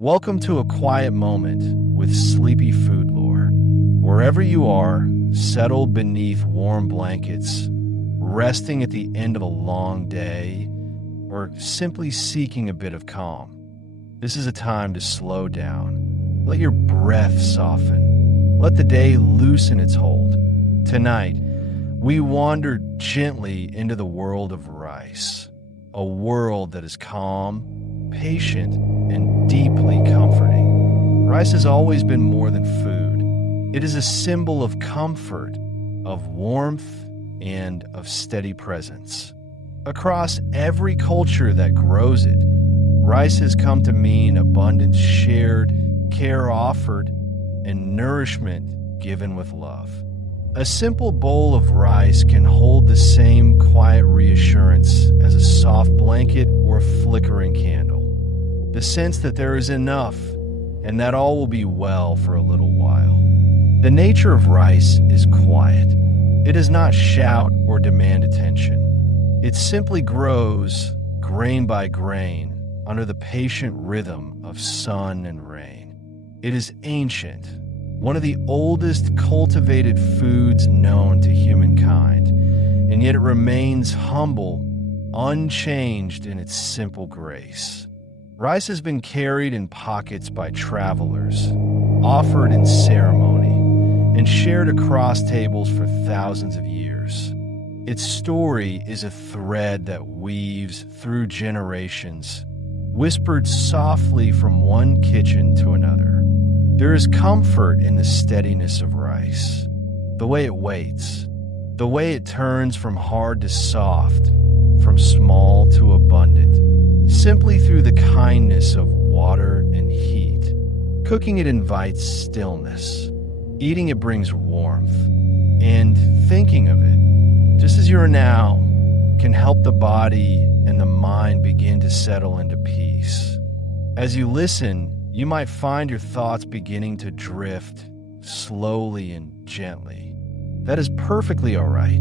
Welcome to a quiet moment with Sleepy Food Lore. Wherever you are, settled beneath warm blankets, resting at the end of a long day, or simply seeking a bit of calm. This is a time to slow down. Let your breath soften. Let the day loosen its hold. Tonight, we wander gently into the world of rice, a world that is calm, patient, and deeply comforting. Rice has always been more than food. It is a symbol of comfort, of warmth, and of steady presence. Across every culture that grows it, rice has come to mean abundance shared, care offered, and nourishment given with love. A simple bowl of rice can hold the same quiet reassurance as a soft blanket or a flickering candle. The sense that there is enough and that all will be well for a little while. The nature of rice is quiet. It does not shout or demand attention. It simply grows, grain by grain, under the patient rhythm of sun and rain. It is ancient, one of the oldest cultivated foods known to humankind, and yet it remains humble, unchanged in its simple grace. Rice has been carried in pockets by travelers, offered in ceremony, and shared across tables for thousands of years. Its story is a thread that weaves through generations, whispered softly from one kitchen to another. There is comfort in the steadiness of rice, the way it waits, the way it turns from hard to soft, from small to abundant, simply through the kindness of water and heat. Cooking it invites stillness. Eating it brings warmth. And thinking of it, just as you are now, can help the body and the mind begin to settle into peace. As you listen, you might find your thoughts beginning to drift slowly and gently. That is perfectly all right.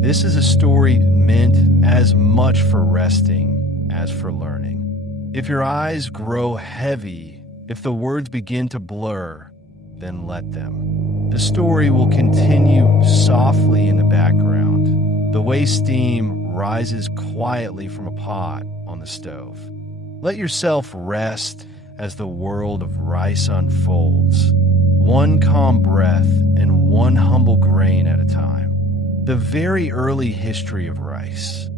This is a story meant as much for resting as for learning. If your eyes grow heavy, if the words begin to blur, then let them. The story will continue softly in the background, the way steam rises quietly from a pot on the stove. Let yourself rest as the world of rice unfolds, one calm breath and one humble grain at a time. The very early history of rice.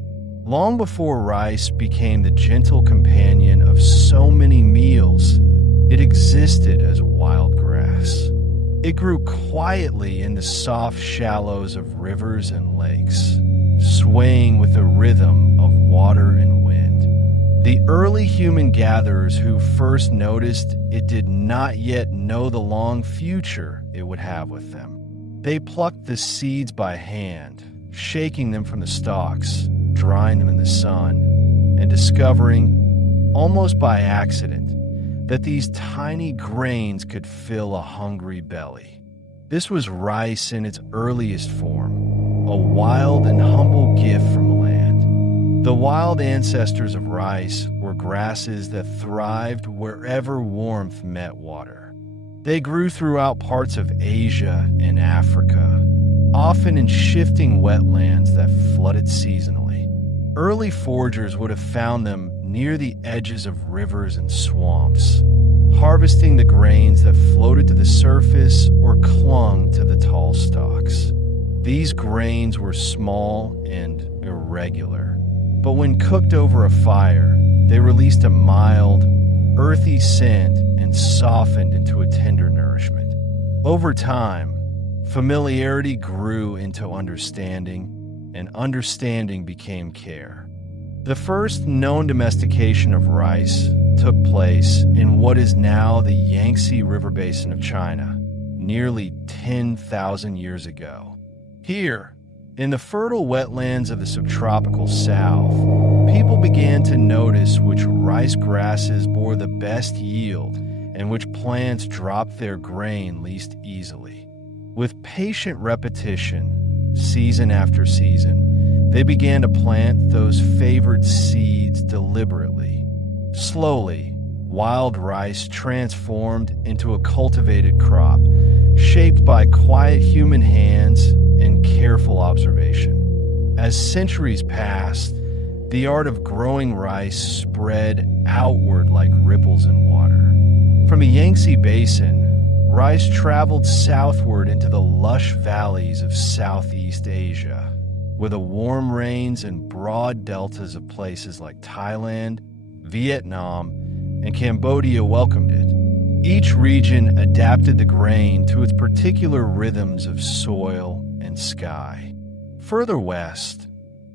Long before rice became the gentle companion of so many meals, it existed as wild grass. It grew quietly in the soft shallows of rivers and lakes, swaying with the rhythm of water and wind. The early human gatherers who first noticed it did not yet know the long future it would have with them. They plucked the seeds by hand, shaking them from the stalks, drying them in the sun, and discovering, almost by accident, that these tiny grains could fill a hungry belly. This was rice in its earliest form, a wild and humble gift from the land. The wild ancestors of rice were grasses that thrived wherever warmth met water. They grew throughout parts of Asia and Africa, often in shifting wetlands that flooded seasonally. Early foragers would have found them near the edges of rivers and swamps, harvesting the grains that floated to the surface or clung to the tall stalks. These grains were small and irregular, but when cooked over a fire, they released a mild, earthy scent and softened into a tender nourishment. Over time, familiarity grew into understanding, and understanding became care. The first known domestication of rice took place in what is now the Yangtze River Basin of China, nearly 10,000 years ago. Here, in the fertile wetlands of the subtropical South, people began to notice which rice grasses bore the best yield and which plants dropped their grain least easily. With patient repetition, season after season, they began to plant those favored seeds deliberately. Slowly, wild rice transformed into a cultivated crop, shaped by quiet human hands and careful observation. As centuries passed, the art of growing rice spread outward like ripples in water. From the Yangtze Basin, rice traveled southward into the lush valleys of Southeast Asia, where the warm rains and broad deltas of places like Thailand, Vietnam, and Cambodia welcomed it. Each region adapted the grain to its particular rhythms of soil and sky. Further west,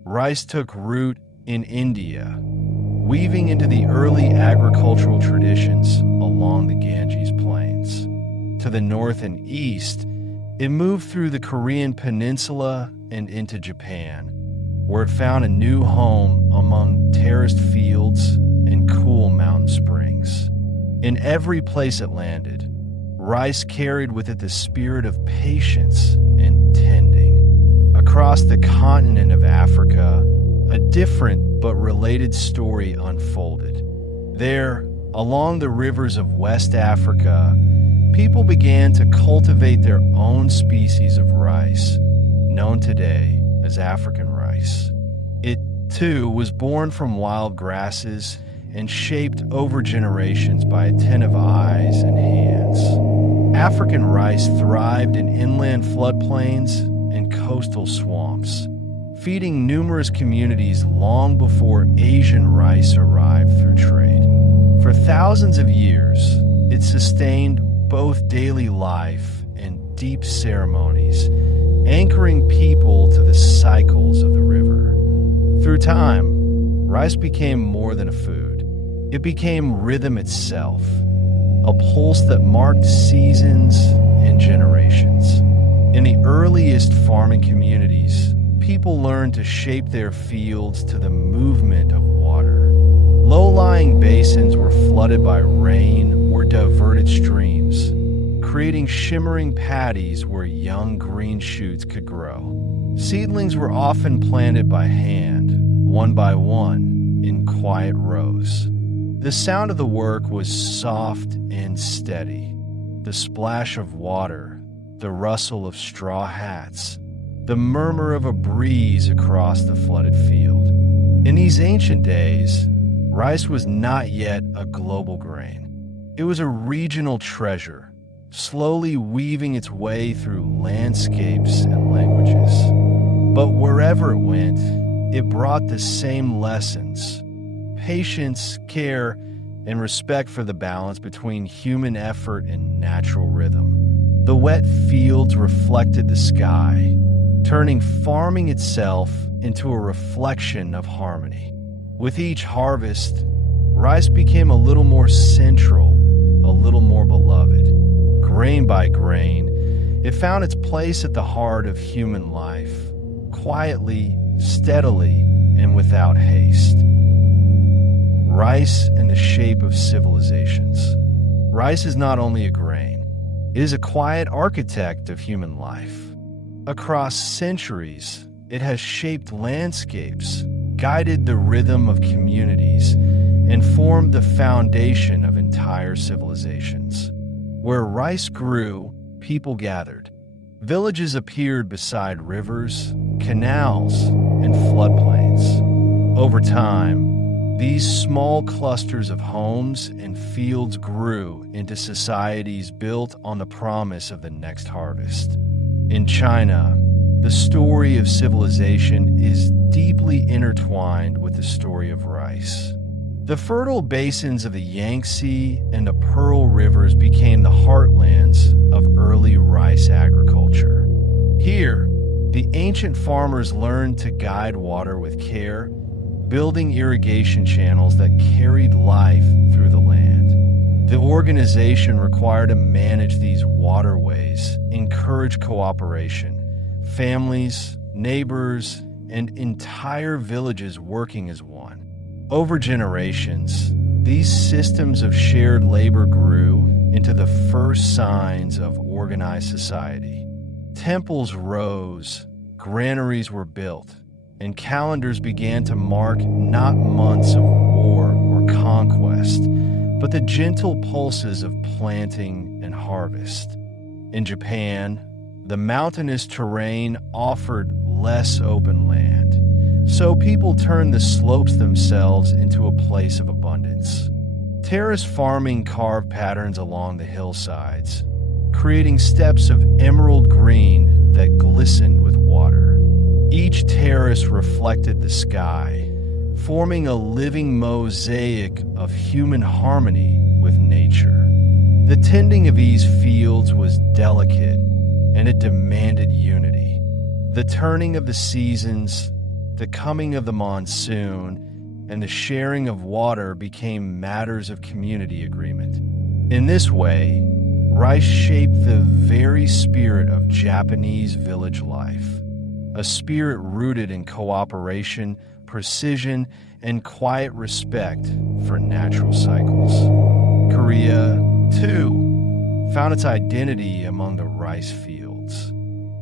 rice took root in India, weaving into the early agricultural traditions along the Ganges plains. To the north and east, it moved through the Korean peninsula and into Japan, where it found a new home among terraced fields and cool mountain springs. In every place it landed, rice carried with it the spirit of patience and tending. Across the continent of Africa, a different but related story unfolded. There, along the rivers of West Africa, people began to cultivate their own species of rice, known today as African rice. It, too, was born from wild grasses and shaped over generations by attentive eyes and hands. African rice thrived in inland floodplains and coastal swamps, feeding numerous communities long before Asian rice arrived through trade. For thousands of years, it sustained both daily life and deep ceremonies, anchoring people to the cycles of the river. Through time, rice became more than a food. It became rhythm itself, a pulse that marked seasons and generations. In the earliest farming communities, people learned to shape their fields to the movement of water. Low-lying basins were flooded by rain or diverted streams, creating shimmering paddies where young green shoots could grow. Seedlings were often planted by hand, one by one, in quiet rows. The sound of the work was soft and steady. The splash of water, the rustle of straw hats, the murmur of a breeze across the flooded field. In these ancient days, rice was not yet a global grain. It was a regional treasure, slowly weaving its way through landscapes and languages. But wherever it went, it brought the same lessons: patience, care, and respect for the balance between human effort and natural rhythm. The wet fields reflected the sky, turning farming itself into a reflection of harmony. With each harvest, rice became a little more central, a little more beloved. Grain by grain, it found its place at the heart of human life, quietly, steadily, and without haste. Rice in the shape of civilizations. Rice is not only a grain, it is a quiet architect of human life. Across centuries, it has shaped landscapes, guided the rhythm of communities, and formed the foundation of entire civilizations. Where rice grew, people gathered. Villages appeared beside rivers, canals, and floodplains. Over time, these small clusters of homes and fields grew into societies built on the promise of the next harvest. In China, the story of civilization is deeply intertwined with the story of rice. The fertile basins of the Yangtze and the Pearl Rivers became the heartlands of early rice agriculture. Here, the ancient farmers learned to guide water with care, building irrigation channels that carried life through the land. The organization required to manage these waterways, encourage cooperation, families, neighbors, and entire villages working as one. Over generations, these systems of shared labor grew into the first signs of organized society. Temples rose, granaries were built, and calendars began to mark not months of war or conquest, but the gentle pulses of planting and harvest. In Japan, the mountainous terrain offered less open land, so people turned the slopes themselves into a place of abundance. Terrace farming carved patterns along the hillsides, creating steps of emerald green that glistened with water. Each terrace reflected the sky, forming a living mosaic of human harmony with nature. The tending of these fields was delicate, and it demanded unity. The turning of the seasons, the coming of the monsoon, and the sharing of water became matters of community agreement. In this way, rice shaped the very spirit of Japanese village life, a spirit rooted in cooperation, precision, and quiet respect for natural cycles. Korea, too, found its identity among the rice fields.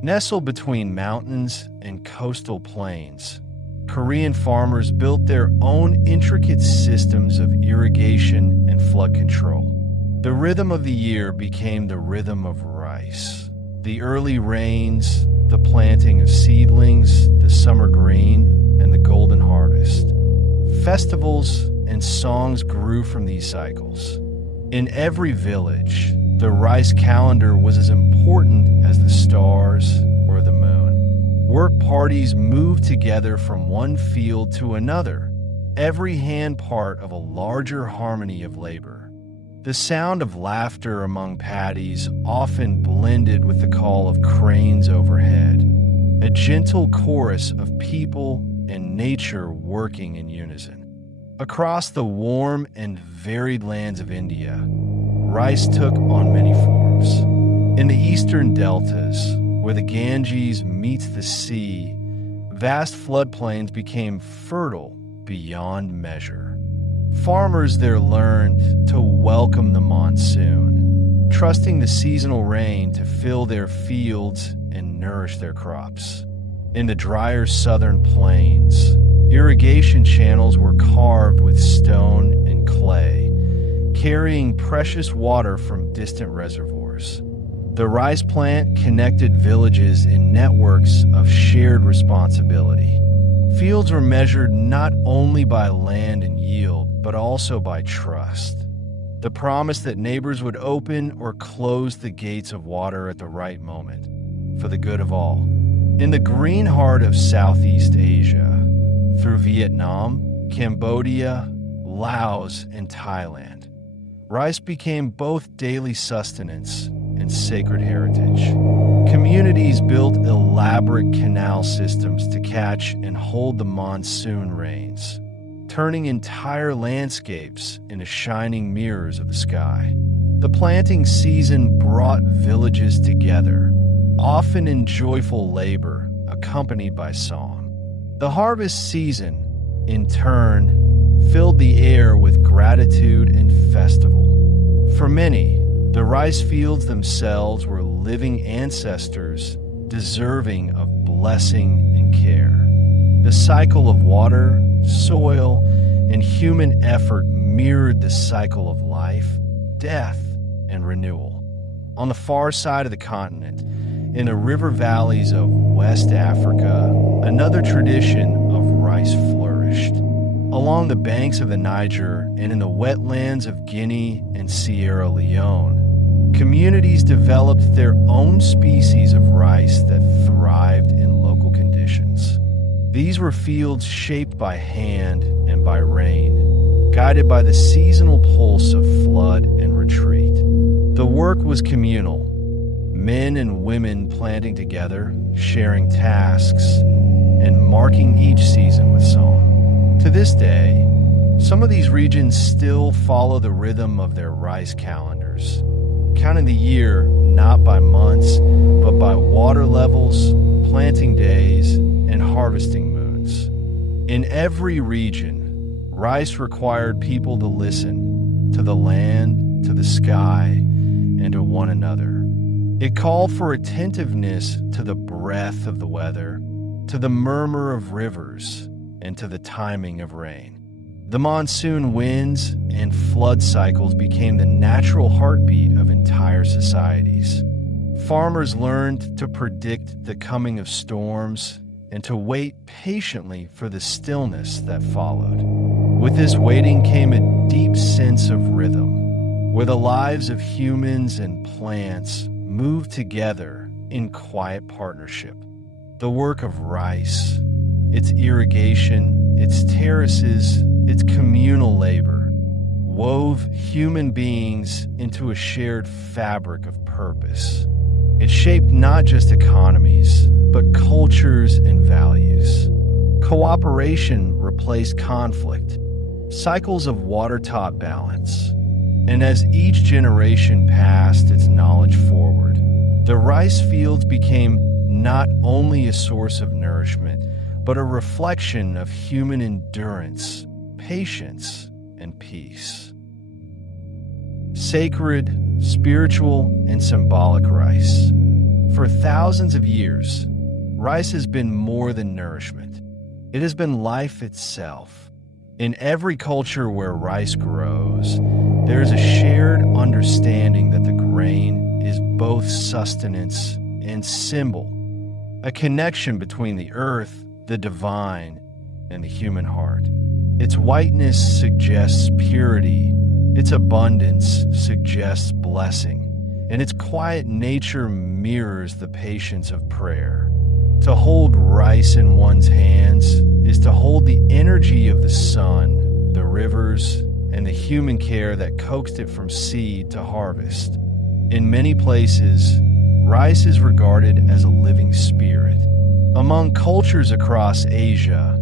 Nestled between mountains and coastal plains, Korean farmers built their own intricate systems of irrigation and flood control. The rhythm of the year became the rhythm of rice. The early rains, the planting of seedlings, the summer green, and the golden harvest. Festivals and songs grew from these cycles. In every village, the rice calendar was as important as the stars or the moon. Work parties moved together from one field to another, every hand part of a larger harmony of labor. The sound of laughter among paddies often blended with the call of cranes overhead, a gentle chorus of people and nature working in unison. Across the warm and varied lands of India, rice took on many forms. In the eastern deltas, where the Ganges meets the sea, vast floodplains became fertile beyond measure. Farmers there learned to welcome the monsoon, trusting the seasonal rain to fill their fields and nourish their crops. In the drier southern plains, irrigation channels were carved with stone and clay, carrying precious water from distant reservoirs. The rice plant connected villages in networks of shared responsibility. Fields were measured not only by land and yield, but also by trust. The promise that neighbors would open or close the gates of water at the right moment, for the good of all. In the green heart of Southeast Asia, through Vietnam, Cambodia, Laos, and Thailand, rice became both daily sustenance and sacred heritage. Communities built elaborate canal systems to catch and hold the monsoon rains, turning entire landscapes into shining mirrors of the sky. The planting season brought villages together, often in joyful labor, accompanied by song. The harvest season, in turn, filled the air with gratitude and festival. For many, the rice fields themselves were living ancestors deserving of blessing and care. The cycle of water, soil, and human effort mirrored the cycle of life, death, and renewal. On the far side of the continent, in the river valleys of West Africa, another tradition of rice flourished. Along the banks of the Niger and in the wetlands of Guinea and Sierra Leone, communities developed their own species of rice that thrived in local conditions. These were fields shaped by hand and by rain, guided by the seasonal pulse of flood and retreat. The work was communal, men and women planting together, sharing tasks, and marking each season with song. To this day, some of these regions still follow the rhythm of their rice calendars, counting the year not by months, but by water levels, planting days, and harvesting moons. In every region, rice required people to listen to the land, to the sky, and to one another. It called for attentiveness to the breath of the weather, to the murmur of rivers, and to the timing of rain. The monsoon winds and flood cycles became the natural heartbeat of entire societies. Farmers learned to predict the coming of storms and to wait patiently for the stillness that followed. With this waiting came a deep sense of rhythm, where the lives of humans and plants moved together in quiet partnership. The work of rice, its irrigation, its terraces, its communal labor, wove human beings into a shared fabric of purpose. It shaped not just economies, but cultures and values. Cooperation replaced conflict. Cycles of water taught balance. And as each generation passed its knowledge forward, the rice fields became not only a source of nourishment, but a reflection of human endurance, patience, and peace. Sacred, spiritual, and symbolic rice. For thousands of years, rice has been more than nourishment. It has been life itself. In every culture where rice grows, there is a shared understanding that the grain is both sustenance and symbol, a connection between the earth, the divine, and the human heart. Its whiteness suggests purity, its abundance suggests blessing, and its quiet nature mirrors the patience of prayer. To hold rice in one's hands is to hold the energy of the sun, the rivers, and the human care that coaxed it from seed to harvest. In many places, rice is regarded as a living spirit. Among cultures across Asia,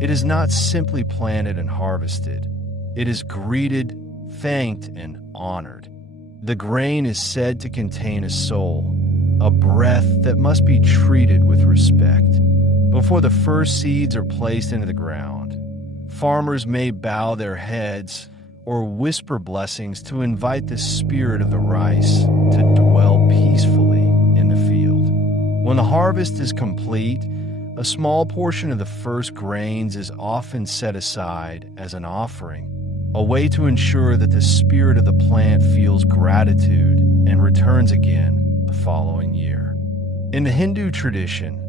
it is not simply planted and harvested. It is greeted, thanked, and honored. The grain is said to contain a soul, a breath that must be treated with respect. Before the first seeds are placed into the ground, farmers may bow their heads or whisper blessings to invite the spirit of the rice to dwell peacefully in the field. When the harvest is complete, a small portion of the first grains is often set aside as an offering, a way to ensure that the spirit of the plant feels gratitude and returns again the following year. In the Hindu tradition,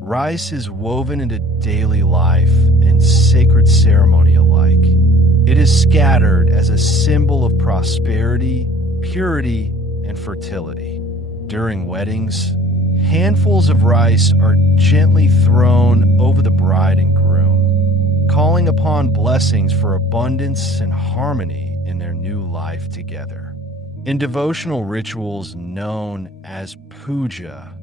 rice is woven into daily life and sacred ceremony alike. It is scattered as a symbol of prosperity, purity, and fertility. During weddings, handfuls of rice are gently thrown over the bride and groom, calling upon blessings for abundance and harmony in their new life together. In devotional rituals known as puja,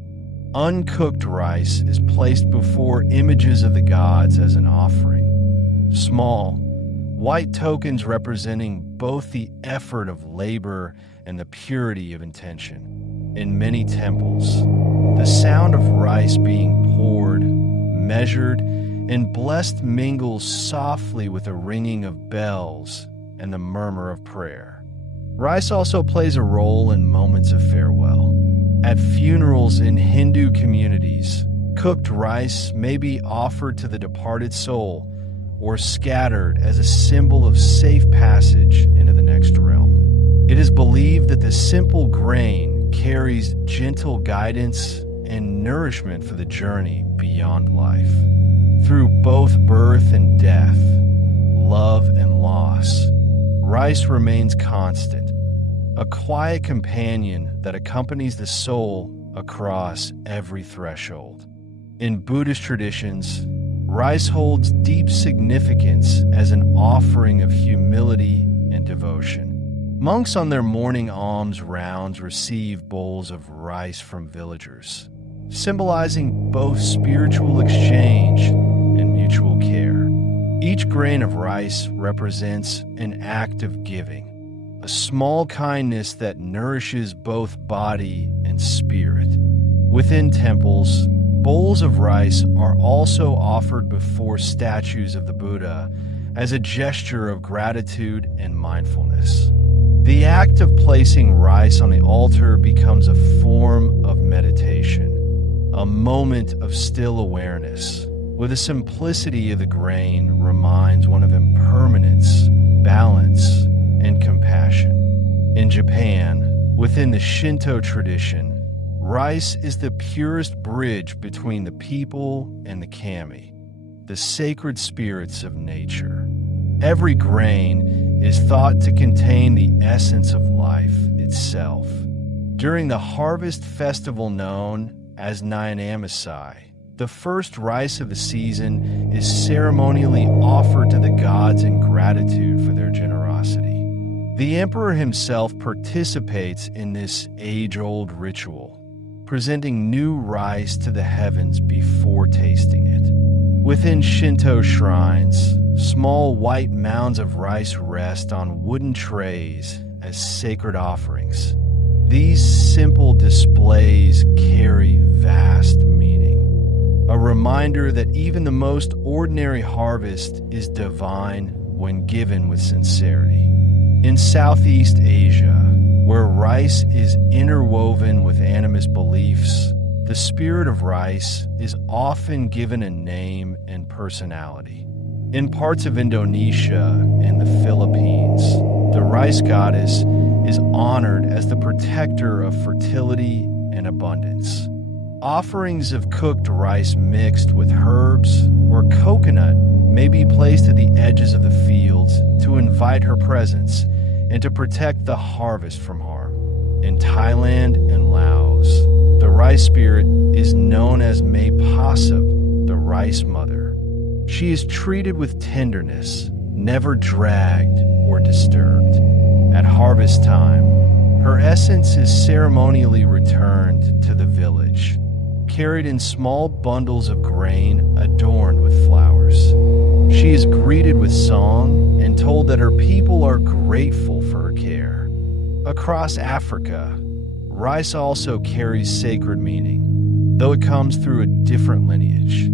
uncooked rice is placed before images of the gods as an offering. Small, white tokens representing both the effort of labor and the purity of intention. In many temples, the sound of rice being poured, measured, and blessed mingles softly with the ringing of bells and the murmur of prayer. Rice also plays a role in moments of farewell. At funerals in Hindu communities, cooked rice may be offered to the departed soul or scattered as a symbol of safe passage into the next realm. It is believed that the simple grain carries gentle guidance and nourishment for the journey beyond life. Through both birth and death, love and loss, rice remains constant, a quiet companion that accompanies the soul across every threshold. In Buddhist traditions, rice holds deep significance as an offering of humility and devotion. Monks on their morning alms rounds receive bowls of rice from villagers, symbolizing both spiritual exchange and mutual care. Each grain of rice represents an act of giving, a small kindness that nourishes both body and spirit. Within temples, bowls of rice are also offered before statues of the Buddha as a gesture of gratitude and mindfulness. The act of placing rice on the altar becomes a form of meditation, a moment of still awareness, with the simplicity of the grain reminds one of impermanence, balance, and compassion. In Japan, within the Shinto tradition, rice is the purest bridge between the people and the kami, the sacred spirits of nature. Every grain is thought to contain the essence of life itself. During the harvest festival known as Nyanamisai, the first rice of the season is ceremonially offered to the gods in gratitude for their generosity. The emperor himself participates in this age-old ritual, presenting new rice to the heavens before tasting it. Within Shinto shrines, small white mounds of rice rest on wooden trays as sacred offerings. These simple displays carry vast meaning, a reminder that even the most ordinary harvest is divine when given with sincerity. In Southeast Asia, where rice is interwoven with animist beliefs, the spirit of rice is often given a name and personality. In parts of Indonesia and the Philippines, the rice goddess is honored as the protector of fertility and abundance. Offerings of cooked rice mixed with herbs or coconut may be placed at the edges of the fields to invite her presence and to protect the harvest from harm. In Thailand and Laos, the rice spirit is known as May Pasab, the rice mother. She is treated with tenderness, never dragged or disturbed. At harvest time, her essence is ceremonially returned to the village, carried in small bundles of grain adorned with flowers. She is greeted with song and told that her people are grateful for her care. Across Africa, rice also carries sacred meaning, though it comes through a different lineage.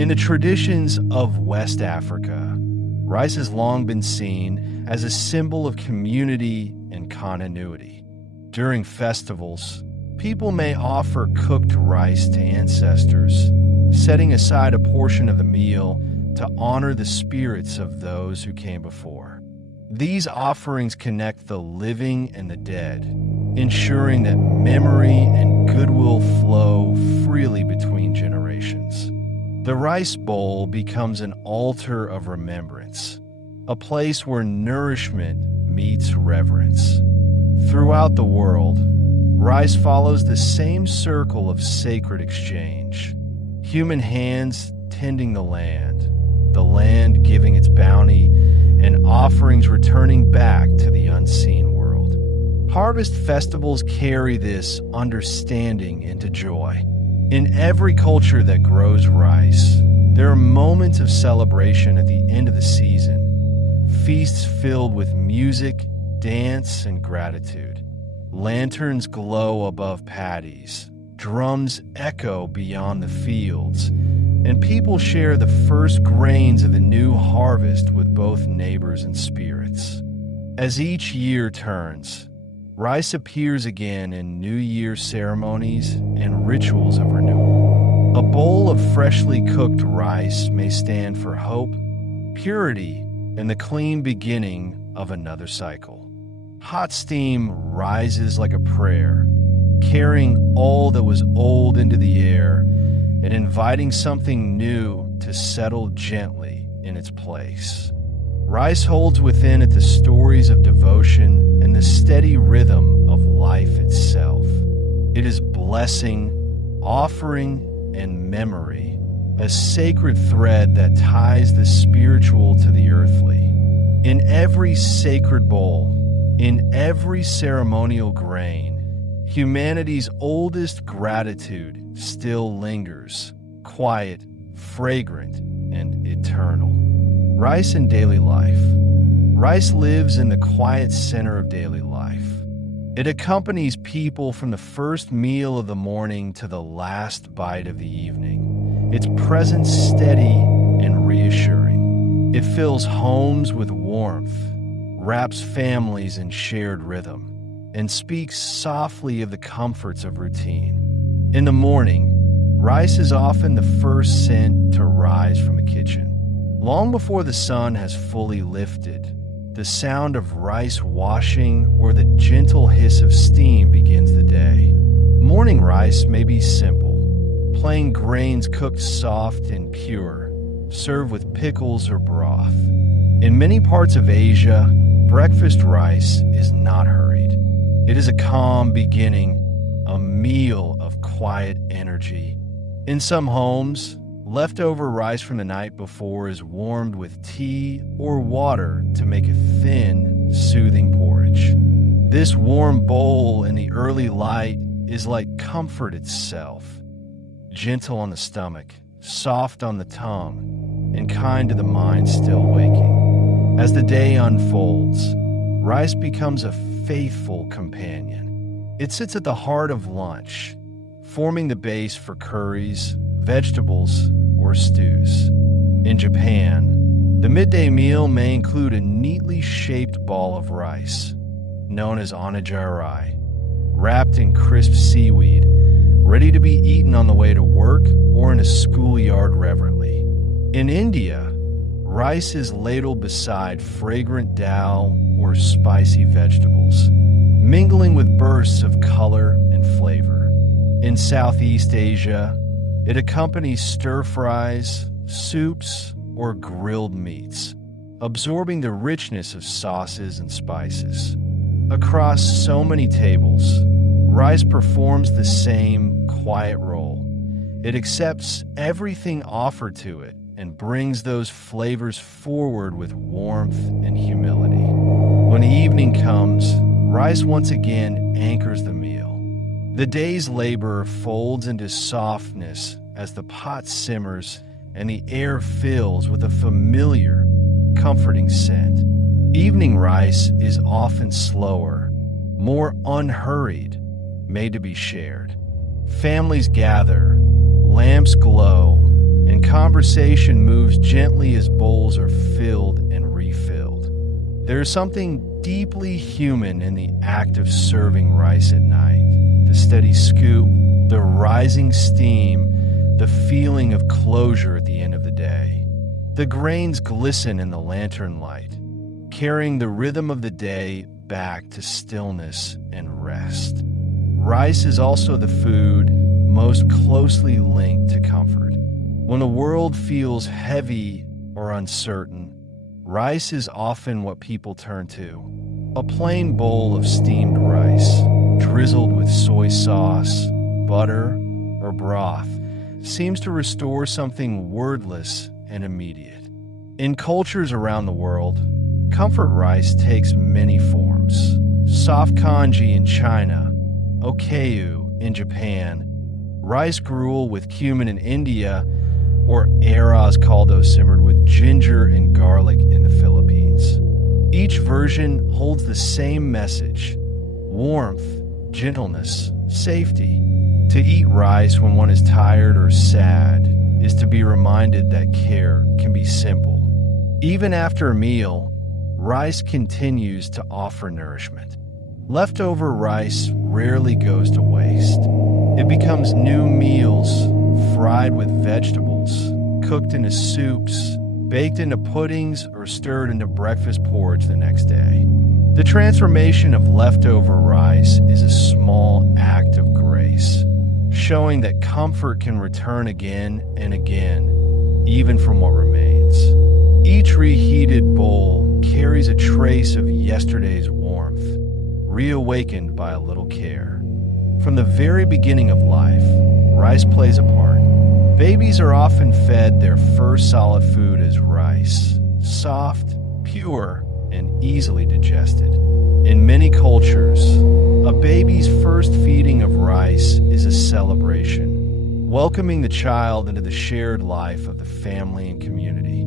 In the traditions of West Africa, rice has long been seen as a symbol of community and continuity. During festivals, people may offer cooked rice to ancestors, setting aside a portion of the meal to honor the spirits of those who came before. These offerings connect the living and the dead, ensuring that memory and goodwill flow freely between generations. The rice bowl becomes an altar of remembrance, a place where nourishment meets reverence. Throughout the world, rice follows the same circle of sacred exchange. Human hands tending the land giving its bounty, and offerings returning back to the unseen world. Harvest festivals carry this understanding into joy. In every culture that grows rice, there are moments of celebration at the end of the season, feasts filled with music, dance, and gratitude. Lanterns glow above paddies, drums echo beyond the fields, and people share the first grains of the new harvest with both neighbors and spirits. As each year turns, rice appears again in New Year ceremonies and rituals of renewal. A bowl of freshly cooked rice may stand for hope, purity, and the clean beginning of another cycle. Hot steam rises like a prayer, carrying all that was old into the air and inviting something new to settle gently in its place. Rice holds within it the stories of devotion and the steady rhythm of life itself. It is blessing, offering, and memory, a sacred thread that ties the spiritual to the earthly. In every sacred bowl, in every ceremonial grain, humanity's oldest gratitude still lingers, quiet, fragrant, and eternal. Rice in daily life. Rice lives in the quiet center of daily life. It accompanies people from the first meal of the morning to the last bite of the evening. Its presence steady and reassuring. It fills homes with warmth, wraps families in shared rhythm, and speaks softly of the comforts of routine. In the morning, Rice is often the first scent to rise from a kitchen. Long before the sun has fully lifted, the sound of rice washing or the gentle hiss of steam begins the day. Morning rice may be simple, plain grains cooked soft and pure, served with pickles or broth. In many parts of Asia, breakfast rice is not hurried. It is a calm beginning, a meal of quiet energy. In some homes, leftover rice from the night before is warmed with tea or water to make a thin, soothing porridge. This warm bowl in the early light is like comfort itself, gentle on the stomach, soft on the tongue, and kind to the mind still waking. As the day unfolds, rice becomes a faithful companion. It sits at the heart of lunch, forming the base for curries, vegetables, or stews. In Japan, the midday meal may include a neatly shaped ball of rice, known as onigiri, wrapped in crisp seaweed, ready to be eaten on the way to work or in a schoolyard reverently. In India, rice is ladled beside fragrant dal or spicy vegetables, mingling with bursts of color and flavor. In Southeast Asia, it accompanies stir-fries, soups, or grilled meats, absorbing the richness of sauces and spices. Across so many tables, rice performs the same quiet role. It accepts everything offered to it and brings those flavors forward with warmth and humility. When the evening comes, rice once again anchors the meal. The day's labor folds into softness as the pot simmers and the air fills with a familiar, comforting scent. Evening rice is often slower, more unhurried, made to be shared. Families gather, lamps glow, and conversation moves gently as bowls are filled and refilled. There is something deeply human in the act of serving rice at night. The steady scoop, the rising steam, the feeling of closure at the end of the day. The grains glisten in the lantern light, carrying the rhythm of the day back to stillness and rest. Rice is also the food most closely linked to comfort. When the world feels heavy or uncertain, rice is often what people turn to. A plain bowl of steamed rice, drizzled with soy sauce, butter, or broth, seems to restore something wordless and immediate. In cultures around the world, comfort rice takes many forms. Soft congee in China, okayu in Japan, rice gruel with cumin in India, or arroz caldo simmered with ginger and garlic in the Philippines. Each version holds the same message: warmth, gentleness, safety. To eat rice when one is tired or sad is to be reminded that care can be simple. Even after a meal, rice continues to offer nourishment. Leftover rice rarely goes to waste. It becomes new meals, fried with vegetables, cooked into soups, baked into puddings, or stirred into breakfast porridge the next day. The transformation of leftover rice is a small act of grace, showing that comfort can return again and again, even from what remains. Each reheated bowl carries a trace of yesterday's warmth, reawakened by a little care. From the very beginning of life, rice plays a part. Babies are often fed their first solid food as rice, soft, pure, and easily digested. In many cultures, a baby's first feeding of rice is a celebration, welcoming the child into the shared life of the family and community.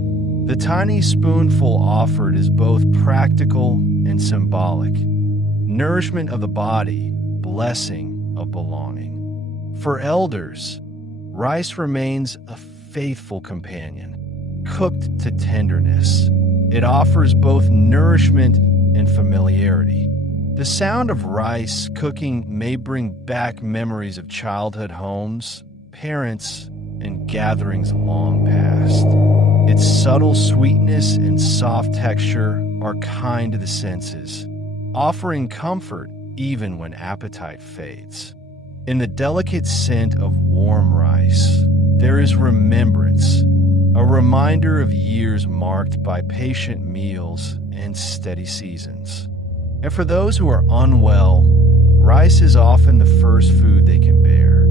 The tiny spoonful offered is both practical and symbolic. Nourishment of the body, blessing of belonging. For elders, rice remains a faithful companion, cooked to tenderness. It offers both nourishment and familiarity. The sound of rice cooking may bring back memories of childhood homes, parents, and gatherings long past. Its subtle sweetness and soft texture are kind to the senses, offering comfort even when appetite fades. In the delicate scent of warm rice, there is remembrance, a reminder of years marked by patient meals and steady seasons. And for those who are unwell, rice is often the first food they can bear.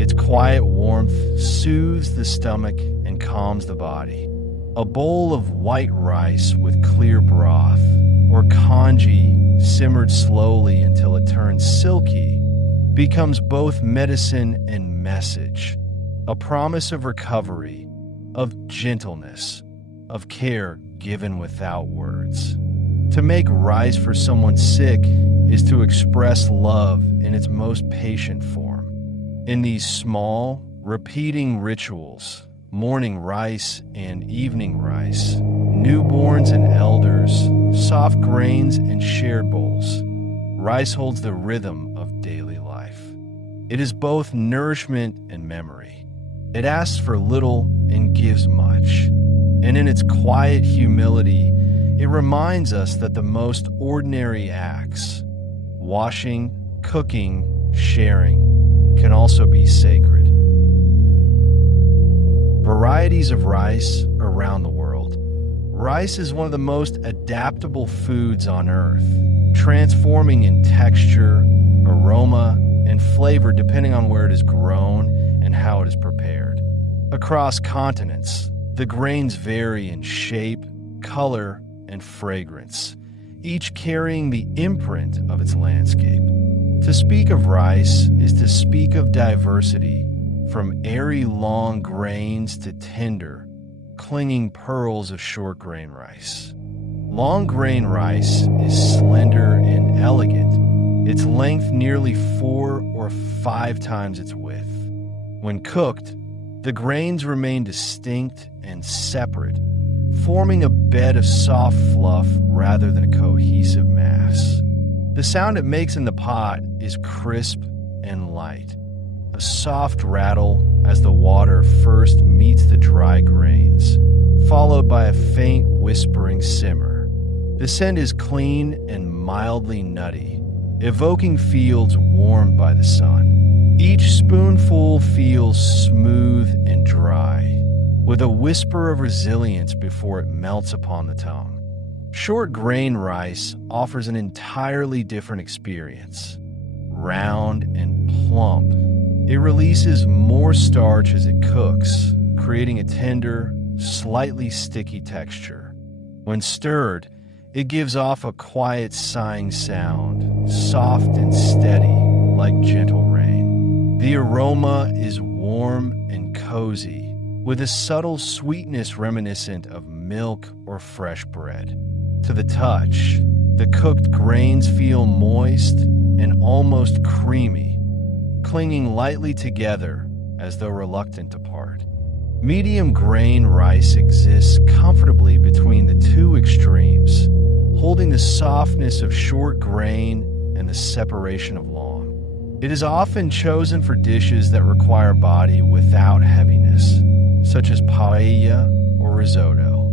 Its quiet warmth soothes the stomach and calms the body. A bowl of white rice with clear broth, or congee simmered slowly until it turns silky, becomes both medicine and message, a promise of recovery, of gentleness, of care given without words. To make rice for someone sick is to express love in its most patient form. In these small, repeating rituals, morning rice and evening rice, newborns and elders, soft grains and shared bowls, rice holds the rhythm of daily life. It is both nourishment and memory. It asks for little and gives much. And in its quiet humility, it reminds us that the most ordinary acts, washing, cooking, sharing, can also be sacred. Varieties of rice around the world. Rice is one of the most adaptable foods on Earth, transforming in texture, aroma, and flavor depending on where it is grown and how it is prepared. Across continents, the grains vary in shape, color, and fragrance, each carrying the imprint of its landscape. To speak of rice is to speak of diversity, from airy long grains to tender, clinging pearls of short grain rice. Long grain rice is slender and elegant, its length nearly 4 or 5 times its width. When cooked, the grains remain distinct and separate, forming a bed of soft fluff rather than a cohesive mass. The sound it makes in the pot is crisp and light, a soft rattle as the water first meets the dry grains, followed by a faint whispering simmer. The scent is clean and mildly nutty, evoking fields warmed by the sun. Each spoonful feels smooth and dry, with a whisper of resilience before it melts upon the tongue. Short grain rice offers an entirely different experience. Round and plump, it releases more starch as it cooks, creating a tender, slightly sticky texture. When stirred, it gives off a quiet sighing sound, soft and steady, like gentle rain. The aroma is warm and cozy, with a subtle sweetness reminiscent of milk or fresh bread. To the touch, the cooked grains feel moist and almost creamy, clinging lightly together as though reluctant to part. Medium grain rice exists comfortably between the two extremes, holding the softness of short grain and the separation of long. It is often chosen for dishes that require body without heaviness, such as paella or risotto.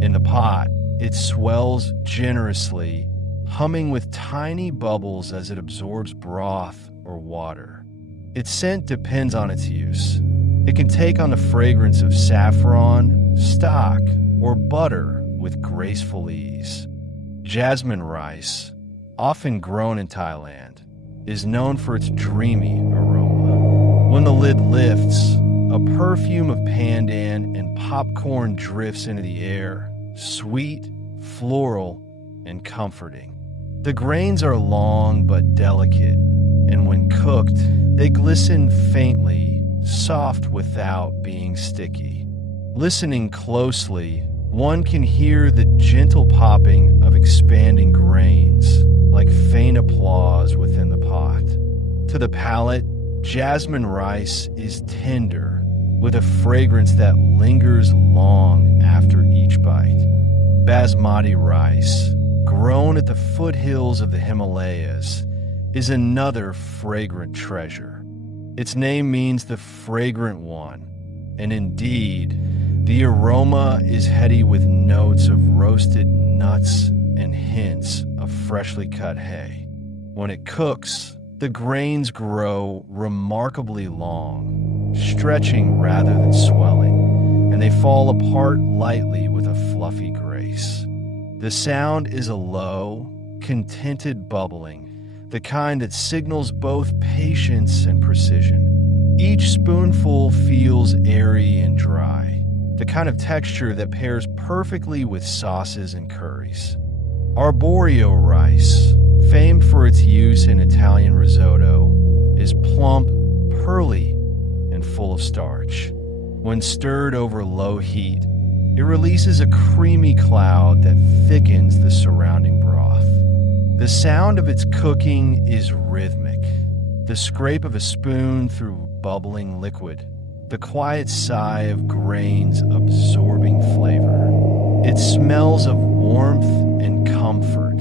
In the pot, it swells generously, humming with tiny bubbles as it absorbs broth or water. Its scent depends on its use. It can take on the fragrance of saffron, stock, or butter with graceful ease. Jasmine rice, often grown in Thailand, is known for its dreamy aroma. When the lid lifts, a perfume of pandan and popcorn drifts into the air, sweet, floral, and comforting. The grains are long but delicate, and when cooked, they glisten faintly, soft without being sticky. Listening closely, one can hear the gentle popping of expanding grains, like faint applause within the pot. To the palate, jasmine rice is tender, with a fragrance that lingers long after each bite. Basmati rice, grown at the foothills of the Himalayas, is another fragrant treasure. Its name means the fragrant one, and indeed, the aroma is heady with notes of roasted nuts and hints of freshly cut hay. When it cooks, the grains grow remarkably long, stretching rather than swelling, and they fall apart lightly with a fluffy grace. The sound is a low, contented bubbling, the kind that signals both patience and precision. Each spoonful feels airy and dry, the kind of texture that pairs perfectly with sauces and curries. Arborio rice, famed for its use in Italian risotto, is plump, pearly, and full of starch. When stirred over low heat, it releases a creamy cloud that thickens the surrounding broth. The sound of its cooking is rhythmic. The scrape of a spoon through bubbling liquid, the quiet sigh of grains absorbing flavor. It smells of warmth and comfort,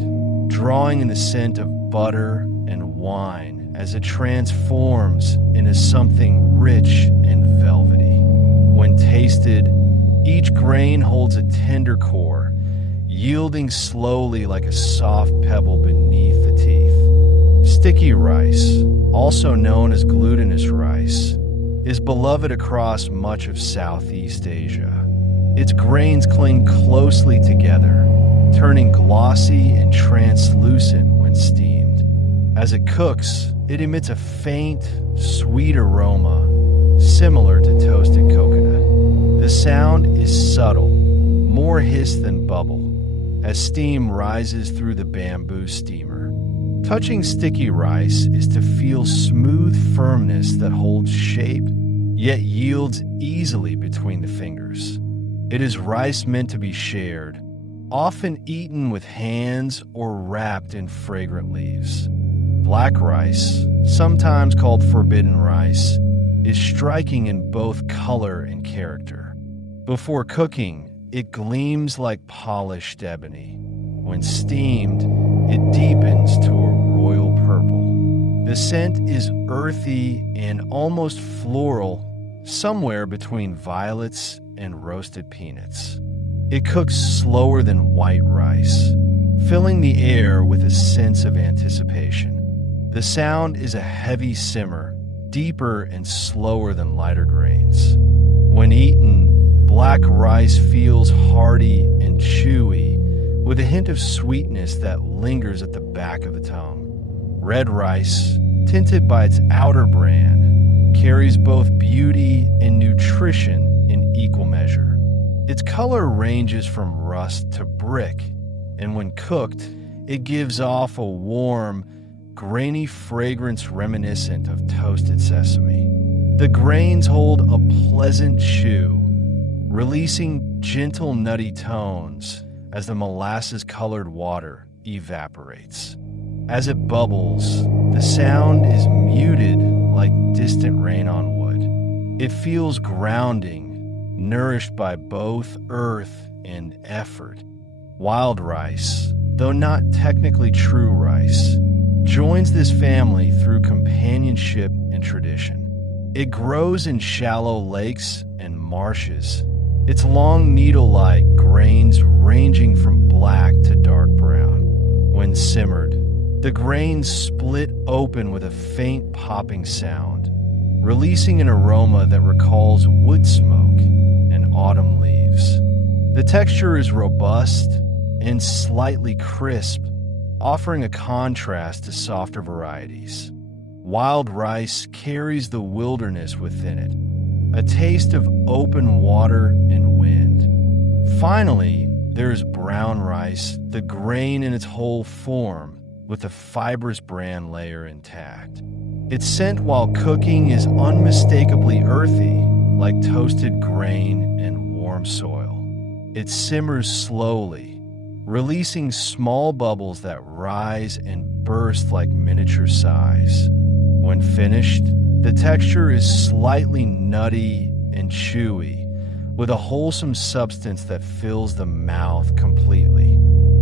drawing in the scent of butter and wine as it transforms into something rich and velvety. When tasted, each grain holds a tender core, yielding slowly like a soft pebble beneath the teeth. Sticky rice, also known as glutinous rice, is beloved across much of Southeast Asia. Its grains cling closely together, turning glossy and translucent when steamed. As it cooks, it emits a faint, sweet aroma, similar to toasted coconut. The sound is subtle, more hiss than bubble, as steam rises through the bamboo steamer. Touching sticky rice is to feel smooth firmness that holds shape, yet yields easily between the fingers. It is rice meant to be shared, often eaten with hands or wrapped in fragrant leaves. Black rice, sometimes called forbidden rice, is striking in both color and character. Before cooking, it gleams like polished ebony. When steamed, it deepens to a royal purple. The scent is earthy and almost floral, somewhere between violets and roasted peanuts. It cooks slower than white rice, filling the air with a sense of anticipation. The sound is a heavy simmer, deeper and slower than lighter grains. When eaten, black rice feels hearty and chewy, with a hint of sweetness that lingers at the back of the tongue. Red rice, tinted by its outer bran, carries both beauty and nutrition in equal measure. Its color ranges from rust to brick, and when cooked, it gives off a warm, grainy fragrance reminiscent of toasted sesame. The grains hold a pleasant chew, releasing gentle nutty tones as the molasses-colored water evaporates. As it bubbles, the sound is muted like distant rain on wood. It feels grounding, nourished by both earth and effort. Wild rice, though not technically true rice, joins this family through companionship and tradition. It grows in shallow lakes and marshes, its long needle-like grains ranging from black to dark brown. When simmered, the grains split open with a faint popping sound, releasing an aroma that recalls wood smoke and autumn leaves. The texture is robust and slightly crisp, offering a contrast to softer varieties. Wild rice carries the wilderness within it, a taste of open water and wind. Finally, there is brown rice, the grain in its whole form, with the fibrous bran layer intact. Its scent while cooking is unmistakably earthy, like toasted grain and warm soil. It simmers slowly, releasing small bubbles that rise and burst like miniature sighs. When finished, the texture is slightly nutty and chewy, with a wholesome substance that fills the mouth completely.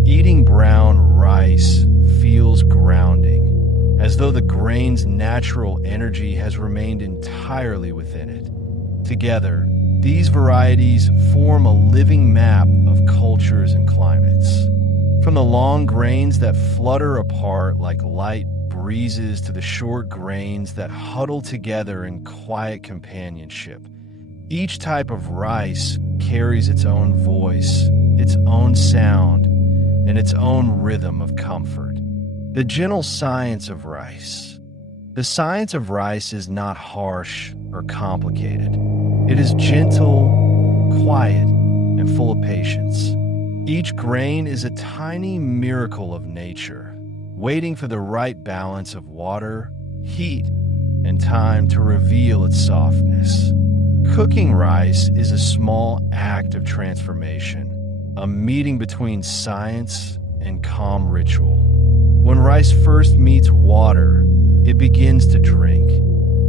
Eating brown rice feels grounding, as though the grain's natural energy has remained entirely within it. Together, these varieties form a living map of cultures and climates. From the long grains that flutter apart like light breezes to the short grains that huddle together in quiet companionship, each type of rice carries its own voice, its own sound, and its own rhythm of comfort. The gentle science of rice. The science of rice is not harsh or complicated. It is gentle, quiet, and full of patience. Each grain is a tiny miracle of nature, waiting for the right balance of water, heat, and time to reveal its softness. Cooking rice is a small act of transformation, a meeting between science and calm ritual. When rice first meets water, it begins to drink.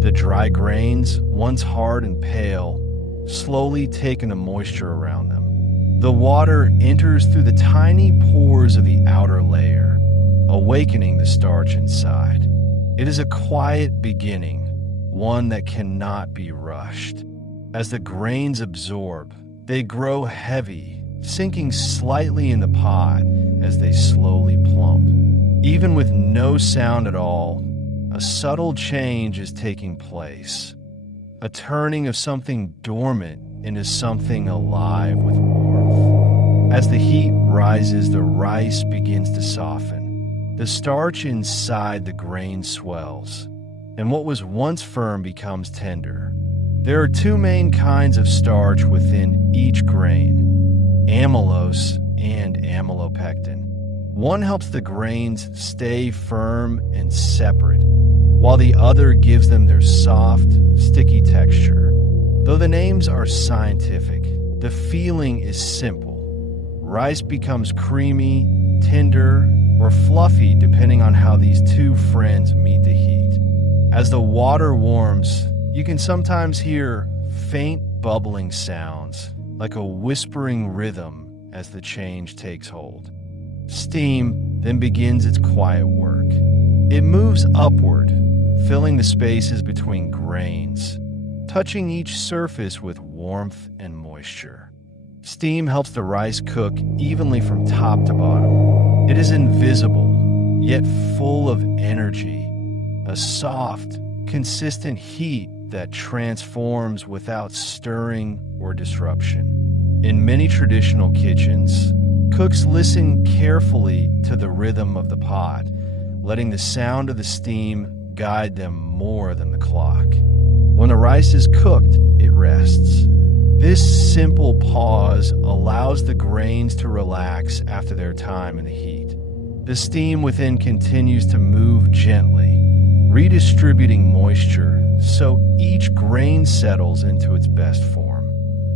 The dry grains, once hard and pale, slowly take in the moisture around them. The water enters through the tiny pores of the outer layer, awakening the starch inside. It is a quiet beginning, one that cannot be rushed. As the grains absorb, they grow heavy, sinking slightly in the pot as they slowly plump. Even with no sound at all, a subtle change is taking place. A turning of something dormant into something alive with warmth. As the heat rises, the rice begins to soften. The starch inside the grain swells, and what was once firm becomes tender. There are two main kinds of starch within each grain, amylose and amylopectin. One helps the grains stay firm and separate, while the other gives them their soft, sticky texture. Though the names are scientific, the feeling is simple. Rice becomes creamy, tender, or fluffy depending on how these two friends meet the heat. As the water warms, you can sometimes hear faint bubbling sounds, like a whispering rhythm as the change takes hold. Steam then begins its quiet work. It moves upward, filling the spaces between grains, touching each surface with warmth and moisture. Steam helps the rice cook evenly from top to bottom. It is invisible, yet full of energy, a soft, consistent heat that transforms without stirring or disruption. In many traditional kitchens, cooks listen carefully to the rhythm of the pot, letting the sound of the steam guide them more than the clock. When the rice is cooked, it rests. This simple pause allows the grains to relax after their time in the heat. The steam within continues to move gently, redistributing moisture so each grain settles into its best form.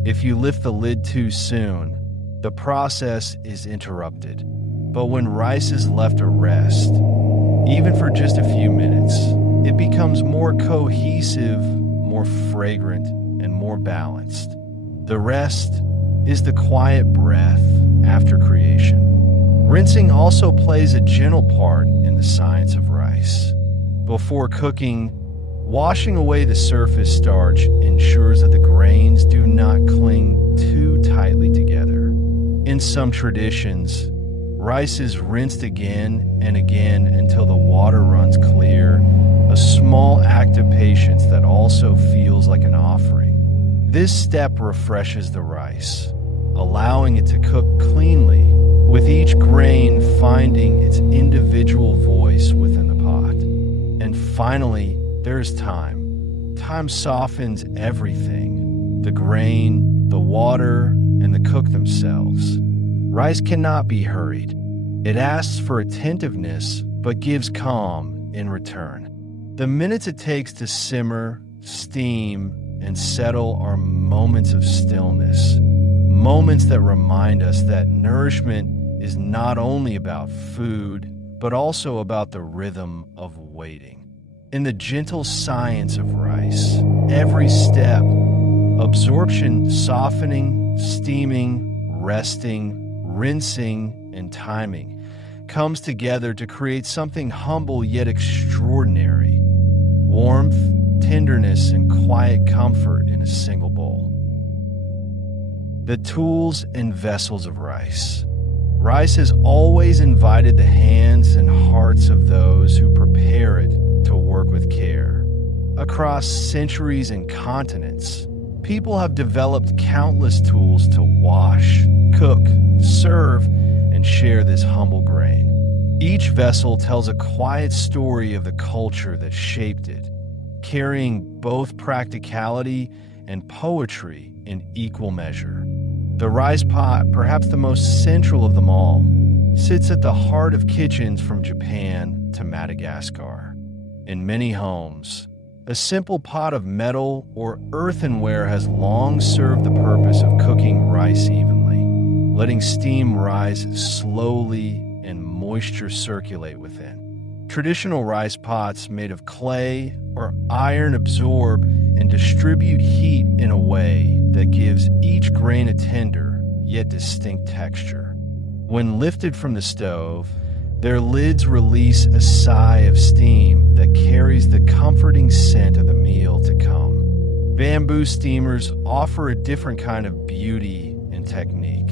If you lift the lid too soon, the process is interrupted. But when rice is left to rest, even for just a few minutes, it becomes more cohesive, more fragrant, and more balanced. The rest is the quiet breath after creation. Rinsing also plays a gentle part in the science of rice. Before cooking, washing away the surface starch ensures that the grains do not cling too tightly together. In some traditions, rice is rinsed again and again until the water runs clear, a small act of patience that also feels like an offering. This step refreshes the rice, allowing it to cook cleanly, with each grain finding its individual voice within the pot. And finally, there's time. Time softens everything: the grain, the water, and the cook themselves. Rice cannot be hurried. It asks for attentiveness, but gives calm in return. The minutes it takes to simmer, steam, and settle are moments of stillness, moments that remind us that nourishment is not only about food, but also about the rhythm of waiting. In the gentle science of rice, every step, absorption, softening, steaming, resting, rinsing, and timing, comes together to create something humble yet extraordinary. Warmth, tenderness, and quiet comfort in a single bowl. The tools and vessels of rice. Rice has always invited the hands and hearts of those who prepare it to work with care. Across centuries and continents, people have developed countless tools to wash, cook, serve, and share this humble grain. Each vessel tells a quiet story of the culture that shaped it, carrying both practicality and poetry in equal measure. The rice pot, perhaps the most central of them all, sits at the heart of kitchens from Japan to Madagascar. In many homes, a simple pot of metal or earthenware has long served the purpose of cooking rice evenly, letting steam rise slowly and moisture circulate within. Traditional rice pots made of clay or iron absorb and distribute heat in a way that gives each grain a tender yet distinct texture. When lifted from the stove, their lids release a sigh of steam that carries the comforting scent of the meal to come. Bamboo steamers offer a different kind of beauty and technique.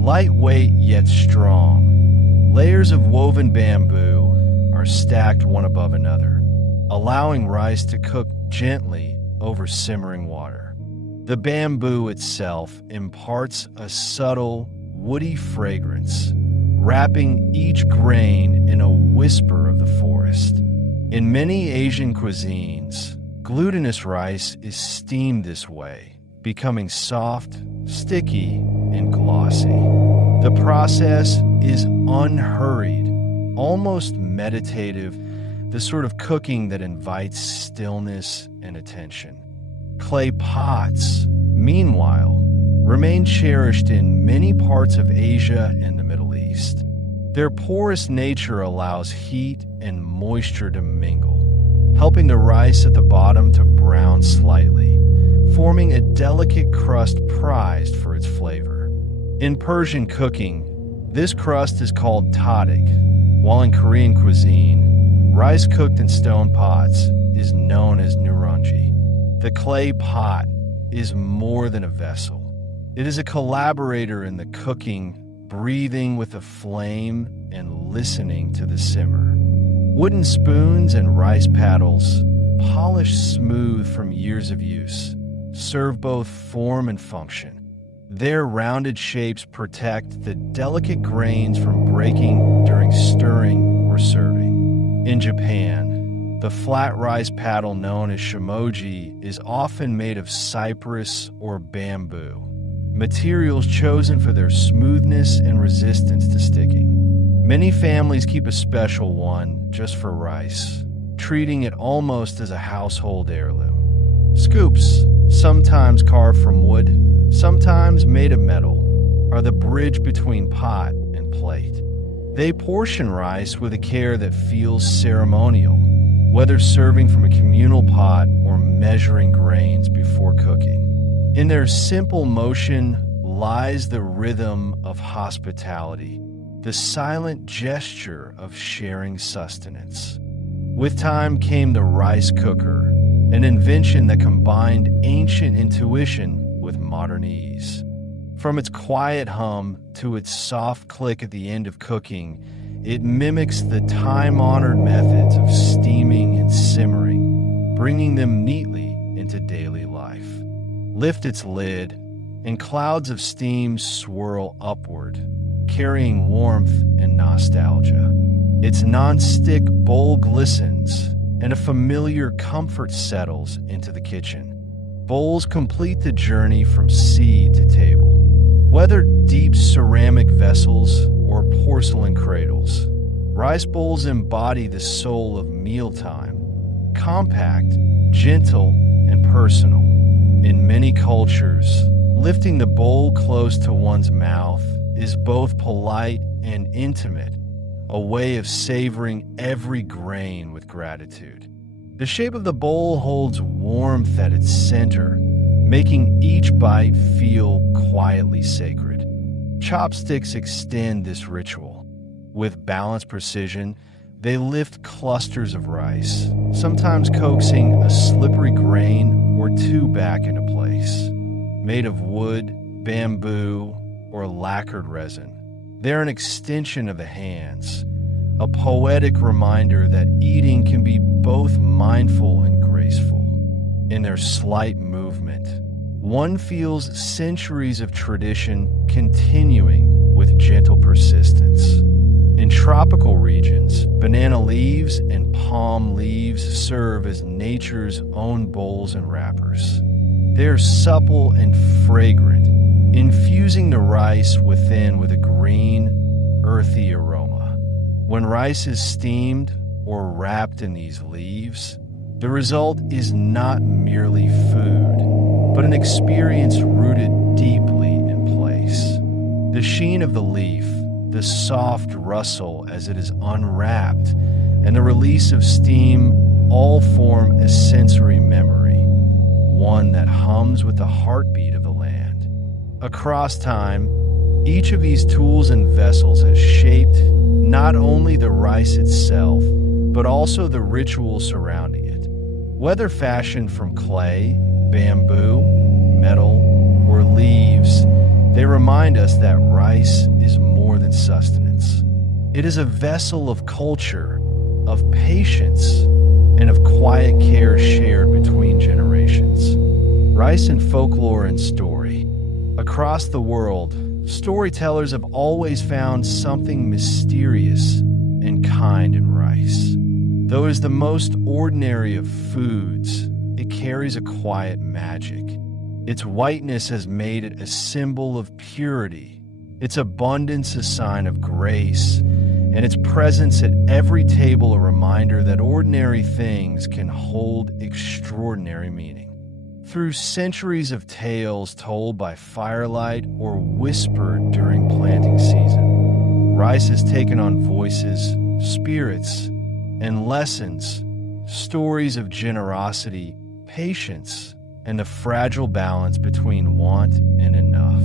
Lightweight yet strong, layers of woven bamboo are stacked one above another, allowing rice to cook gently over simmering water. The bamboo itself imparts a subtle, woody fragrance, wrapping each grain in a whisper of the forest. In many Asian cuisines, glutinous rice is steamed this way, becoming soft, sticky, and glossy. The process is unhurried, almost meditative, the sort of cooking that invites stillness and attention. Clay pots, meanwhile, remain cherished in many parts of Asia and the Middle East. Their porous nature allows heat and moisture to mingle, helping the rice at the bottom to brown slightly, forming a delicate crust prized for its flavor. In Persian cooking, this crust is called tadik, while in Korean cuisine, rice cooked in stone pots is known as nuranji. The clay pot is more than a vessel. It is a collaborator in the cooking, breathing with the flame and listening to the simmer. Wooden spoons and rice paddles, polished smooth from years of use, serve both form and function. Their rounded shapes protect the delicate grains from breaking during stirring or serving. In Japan, the flat rice paddle known as shimoji is often made of cypress or bamboo, materials chosen for their smoothness and resistance to sticking. Many families keep a special one just for rice, treating it almost as a household heirloom. Scoops, sometimes carved from wood, sometimes made of metal, are the bridge between pot and plate. They portion rice with a care that feels ceremonial, whether serving from a communal pot or measuring grains before cooking. In their simple motion lies the rhythm of hospitality, the silent gesture of sharing sustenance. With time came the rice cooker, an invention that combined ancient intuition with modern ease. From its quiet hum to its soft click at the end of cooking, it mimics the time-honored methods of steaming and simmering, bringing them neatly into daily life. Lift its lid, and clouds of steam swirl upward, carrying warmth and nostalgia. Its non-stick bowl glistens, and a familiar comfort settles into the kitchen. Bowls complete the journey from sea to table. Whether deep ceramic vessels or porcelain cradles, rice bowls embody the soul of mealtime, compact, gentle, and personal. In many cultures, lifting the bowl close to one's mouth is both polite and intimate, a way of savoring every grain with gratitude. The shape of the bowl holds warmth at its center, making each bite feel quietly sacred. Chopsticks extend this ritual, With balanced precision, they lift clusters of rice, sometimes coaxing a slippery grain or two back into place. Made of wood, bamboo, or lacquered resin, they're an extension of the hands, a poetic reminder that eating can be both mindful and graceful. In their slight movement, one feels centuries of tradition continuing with gentle persistence. In tropical regions, banana leaves and palm leaves serve as nature's own bowls and wrappers. They're supple and fragrant, infusing the rice within with a green, earthy aroma. When rice is steamed or wrapped in these leaves, the result is not merely food, but an experience rooted deeply in place. The sheen of the leaf, the soft rustle as it is unwrapped, and the release of steam all form a sensory memory, one that hums with the heartbeat of the land. Across time, each of these tools and vessels has shaped not only the rice itself, but also the rituals surrounding it. Whether fashioned from clay, bamboo, metal, or leaves, they remind us that rice is more than sustenance. It is a vessel of culture, of patience, and of quiet care shared between generations. Rice in folklore and story. Across the world, storytellers have always found something mysterious and kind in rice. Though it is the most ordinary of foods, it carries a quiet magic. Its whiteness has made it a symbol of purity, its abundance a sign of grace, and its presence at every table a reminder that ordinary things can hold extraordinary meaning. Through centuries of tales told by firelight or whispered during planting season, rice has taken on voices, spirits, and lessons, stories of generosity, patience, and the fragile balance between want and enough.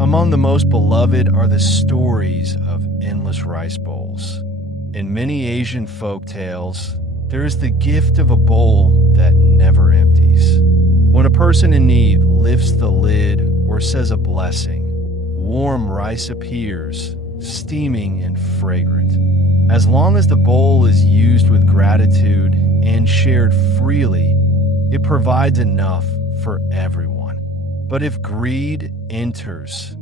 Among the most beloved are the stories of endless rice bowls. In many Asian folk tales, there is the gift of a bowl that never empties. When a person in need lifts the lid or says a blessing, warm rice appears, steaming and fragrant. As long as the bowl is used with gratitude and shared freely, it provides enough for everyone. But if greed enters,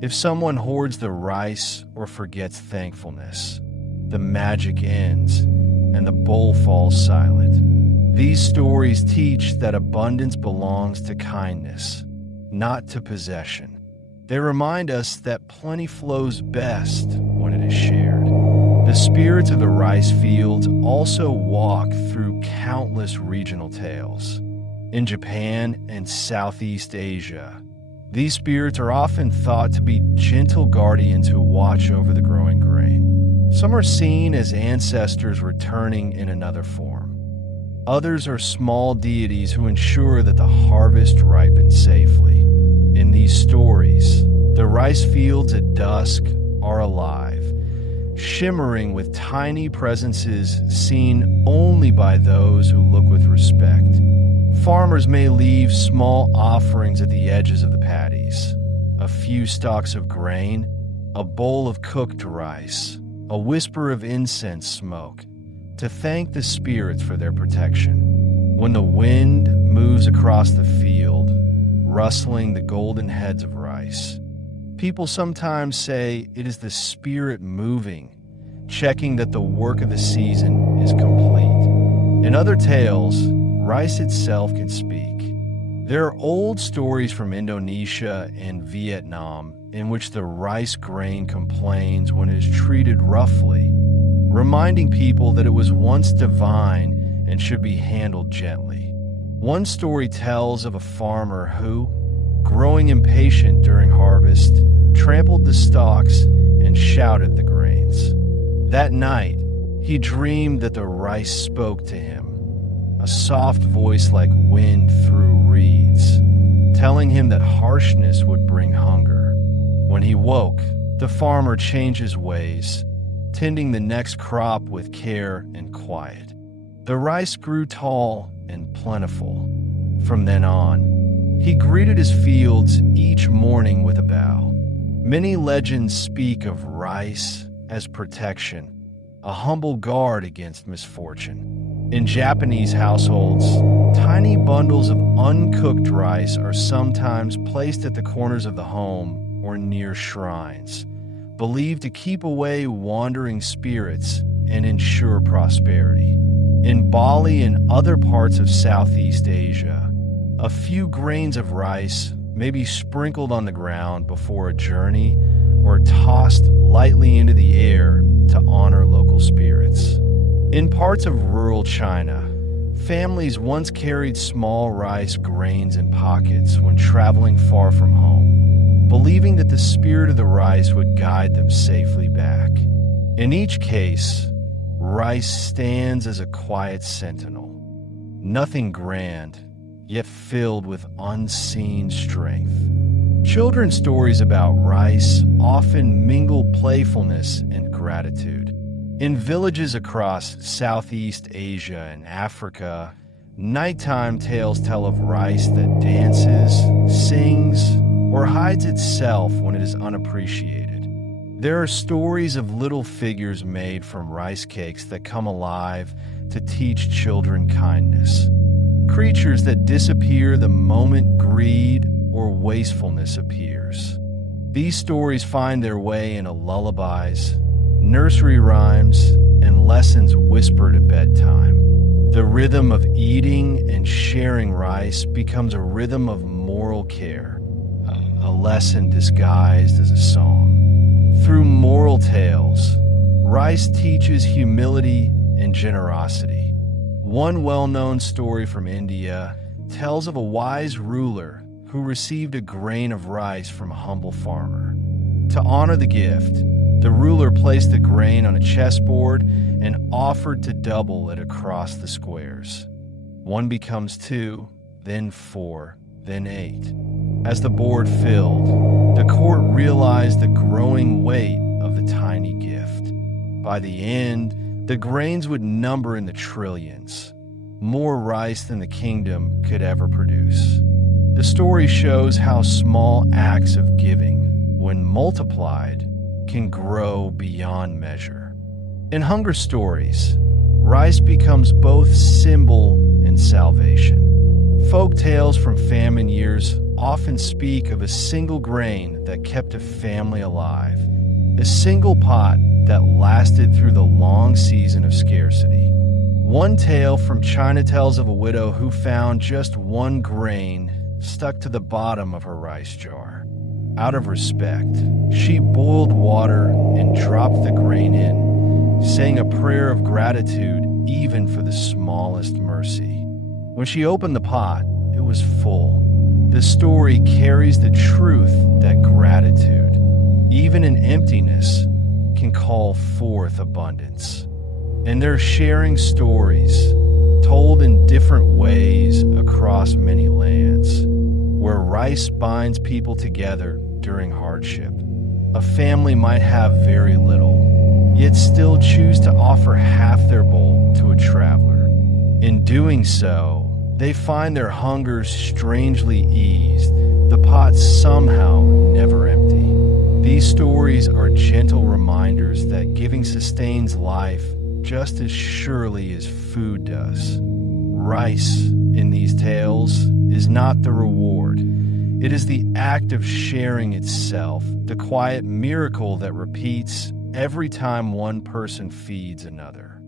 if someone hoards the rice or forgets thankfulness, the magic ends and the bowl falls silent. These stories teach that abundance belongs to kindness, not to possession. They remind us that plenty flows best when it is shared. The spirits of the rice fields also walk through countless regional tales. In Japan and Southeast Asia, these spirits are often thought to be gentle guardians who watch over the growing grain. Some are seen as ancestors returning in another form. Others are small deities who ensure that the harvest ripens safely. In these stories, the rice fields at dusk are alive, shimmering with tiny presences seen only by those who look with respect. Farmers may leave small offerings at the edges of the paddies. A few stalks of grain, a bowl of cooked rice, a whisper of incense smoke, to thank the spirits for their protection. When the wind moves across the field, rustling the golden heads of rice, people sometimes say it is the spirit moving, checking that the work of the season is complete. In other tales, rice itself can speak. There are old stories from Indonesia and Vietnam in which the rice grain complains when it is treated roughly, reminding people that it was once divine and should be handled gently. One story tells of a farmer who, growing impatient during harvest, trampled the stalks and shouted the grains. That night, he dreamed that the rice spoke to him, a soft voice like wind through reeds, telling him that harshness would bring hunger. When he woke, the farmer changed his ways, tending the next crop with care and quiet. The rice grew tall and plentiful. From then on, he greeted his fields each morning with a bow. Many legends speak of rice as protection, a humble guard against misfortune. In Japanese households, tiny bundles of uncooked rice are sometimes placed at the corners of the home or near shrines, believed to keep away wandering spirits and ensure prosperity. In Bali and other parts of Southeast Asia, a few grains of rice may be sprinkled on the ground before a journey or tossed lightly into the air to honor local spirits. In parts of rural China, families once carried small rice grains in pockets when traveling far from home, believing that the spirit of the rice would guide them safely back. In each case, rice stands as a quiet sentinel, nothing grand, yet filled with unseen strength. Children's stories about rice often mingle playfulness and gratitude. In villages across Southeast Asia and Africa, nighttime tales tell of rice that dances, sings, or hides itself when it is unappreciated. There are stories of little figures made from rice cakes that come alive to teach children kindness. Creatures that disappear the moment greed or wastefulness appears. These stories find their way into lullabies, nursery rhymes, and lessons whispered at bedtime. The rhythm of eating and sharing rice becomes a rhythm of moral care, a lesson disguised as a song. Through moral tales, rice teaches humility and generosity. One well-known story from India tells of a wise ruler who received a grain of rice from a humble farmer. To honor the gift, the ruler placed the grain on a chessboard and offered to double it across the squares. 1 becomes 2, then 4, then 8. As the board filled, the court realized the growing weight of the tiny gift. By the end, the grains would number in the trillions, more rice than the kingdom could ever produce. The story shows how small acts of giving, when multiplied, can grow beyond measure. In hunger stories, rice becomes both symbol and salvation. Folk tales from famine years often speak of a single grain that kept a family alive, a single pot that lasted through the long season of scarcity. One tale from China tells of a widow who found just one grain stuck to the bottom of her rice jar. Out of respect, she boiled water and dropped the grain in, saying a prayer of gratitude even for the smallest mercy. When she opened the pot, it was full. The story carries the truth that gratitude, even in emptiness, can call forth abundance. And they're sharing stories told in different ways across many lands, where rice binds people together during hardship. A family might have very little, yet still choose to offer half their bowl to a traveler. In doing so, they find their hungers strangely eased, the pot somehow never empty. These stories are gentle reminders that giving sustains life just as surely as food does. Rice, in these tales, is not the reward. It is the act of sharing itself, the quiet miracle that repeats every time one person feeds another.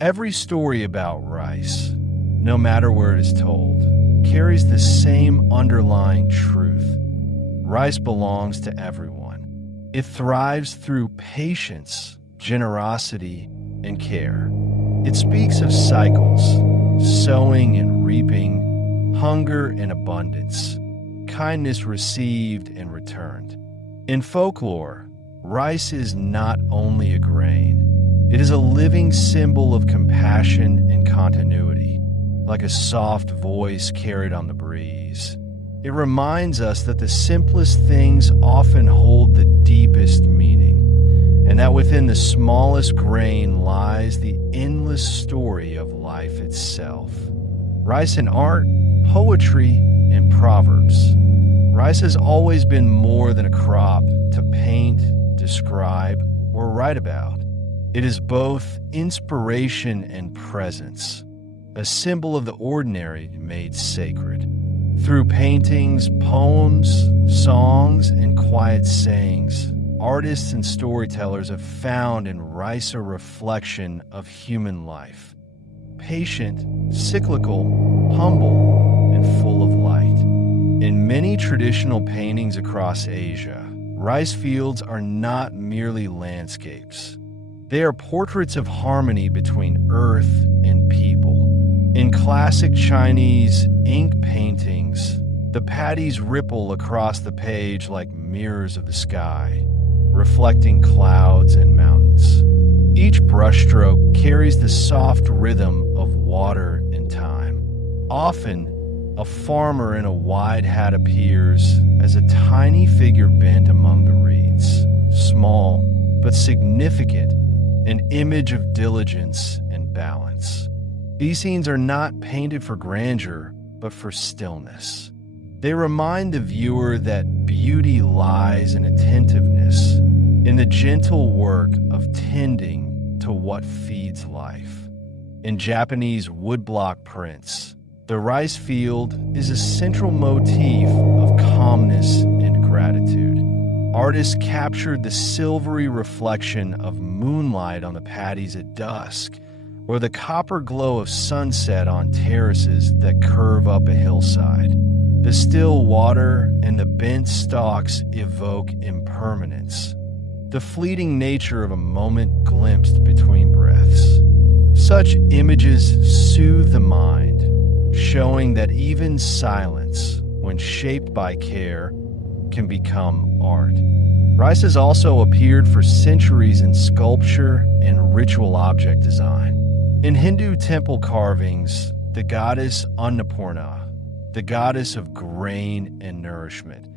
Every story about rice, no matter where it is told, carries the same underlying truth. Rice belongs to everyone. It thrives through patience, generosity, and care. It speaks of cycles, sowing and reaping, hunger and abundance, kindness received and returned. In folklore, rice is not only a grain, it is a living symbol of compassion and continuity, like a soft voice carried on the breeze. It reminds us that the simplest things often hold the deepest meaning. and that within the smallest grain lies the endless story of life itself. Rice in art, poetry, and proverbs. Rice has always been more than a crop to paint, describe, or write about. It is both inspiration and presence, a symbol of the ordinary made sacred. Through paintings, poems, songs, and quiet sayings, artists and storytellers have found in rice a reflection of human life. Patient, cyclical, humble, and full of light. In many traditional paintings across Asia, rice fields are not merely landscapes. They are portraits of harmony between earth and people. In classic Chinese ink paintings, the paddies ripple across the page like mirrors of the sky, reflecting clouds and mountains. Each brushstroke carries the soft rhythm of water and time. Often, a farmer in a wide hat appears as a tiny figure bent among the reeds, small but significant, an image of diligence and balance. These scenes are not painted for grandeur, but for stillness. They remind the viewer that beauty lies in attentiveness, in the gentle work of tending to what feeds life. In Japanese woodblock prints, the rice field is a central motif of calmness and gratitude. Artists captured the silvery reflection of moonlight on the paddies at dusk, or the copper glow of sunset on terraces that curve up a hillside. The still water and the bent stalks evoke impermanence, the fleeting nature of a moment glimpsed between breaths. Such images soothe the mind, showing that even silence, when shaped by care, can become art. Rice has also appeared for centuries in sculpture and ritual object design. In Hindu temple carvings, the goddess Annapurna, the goddess of grain and nourishment,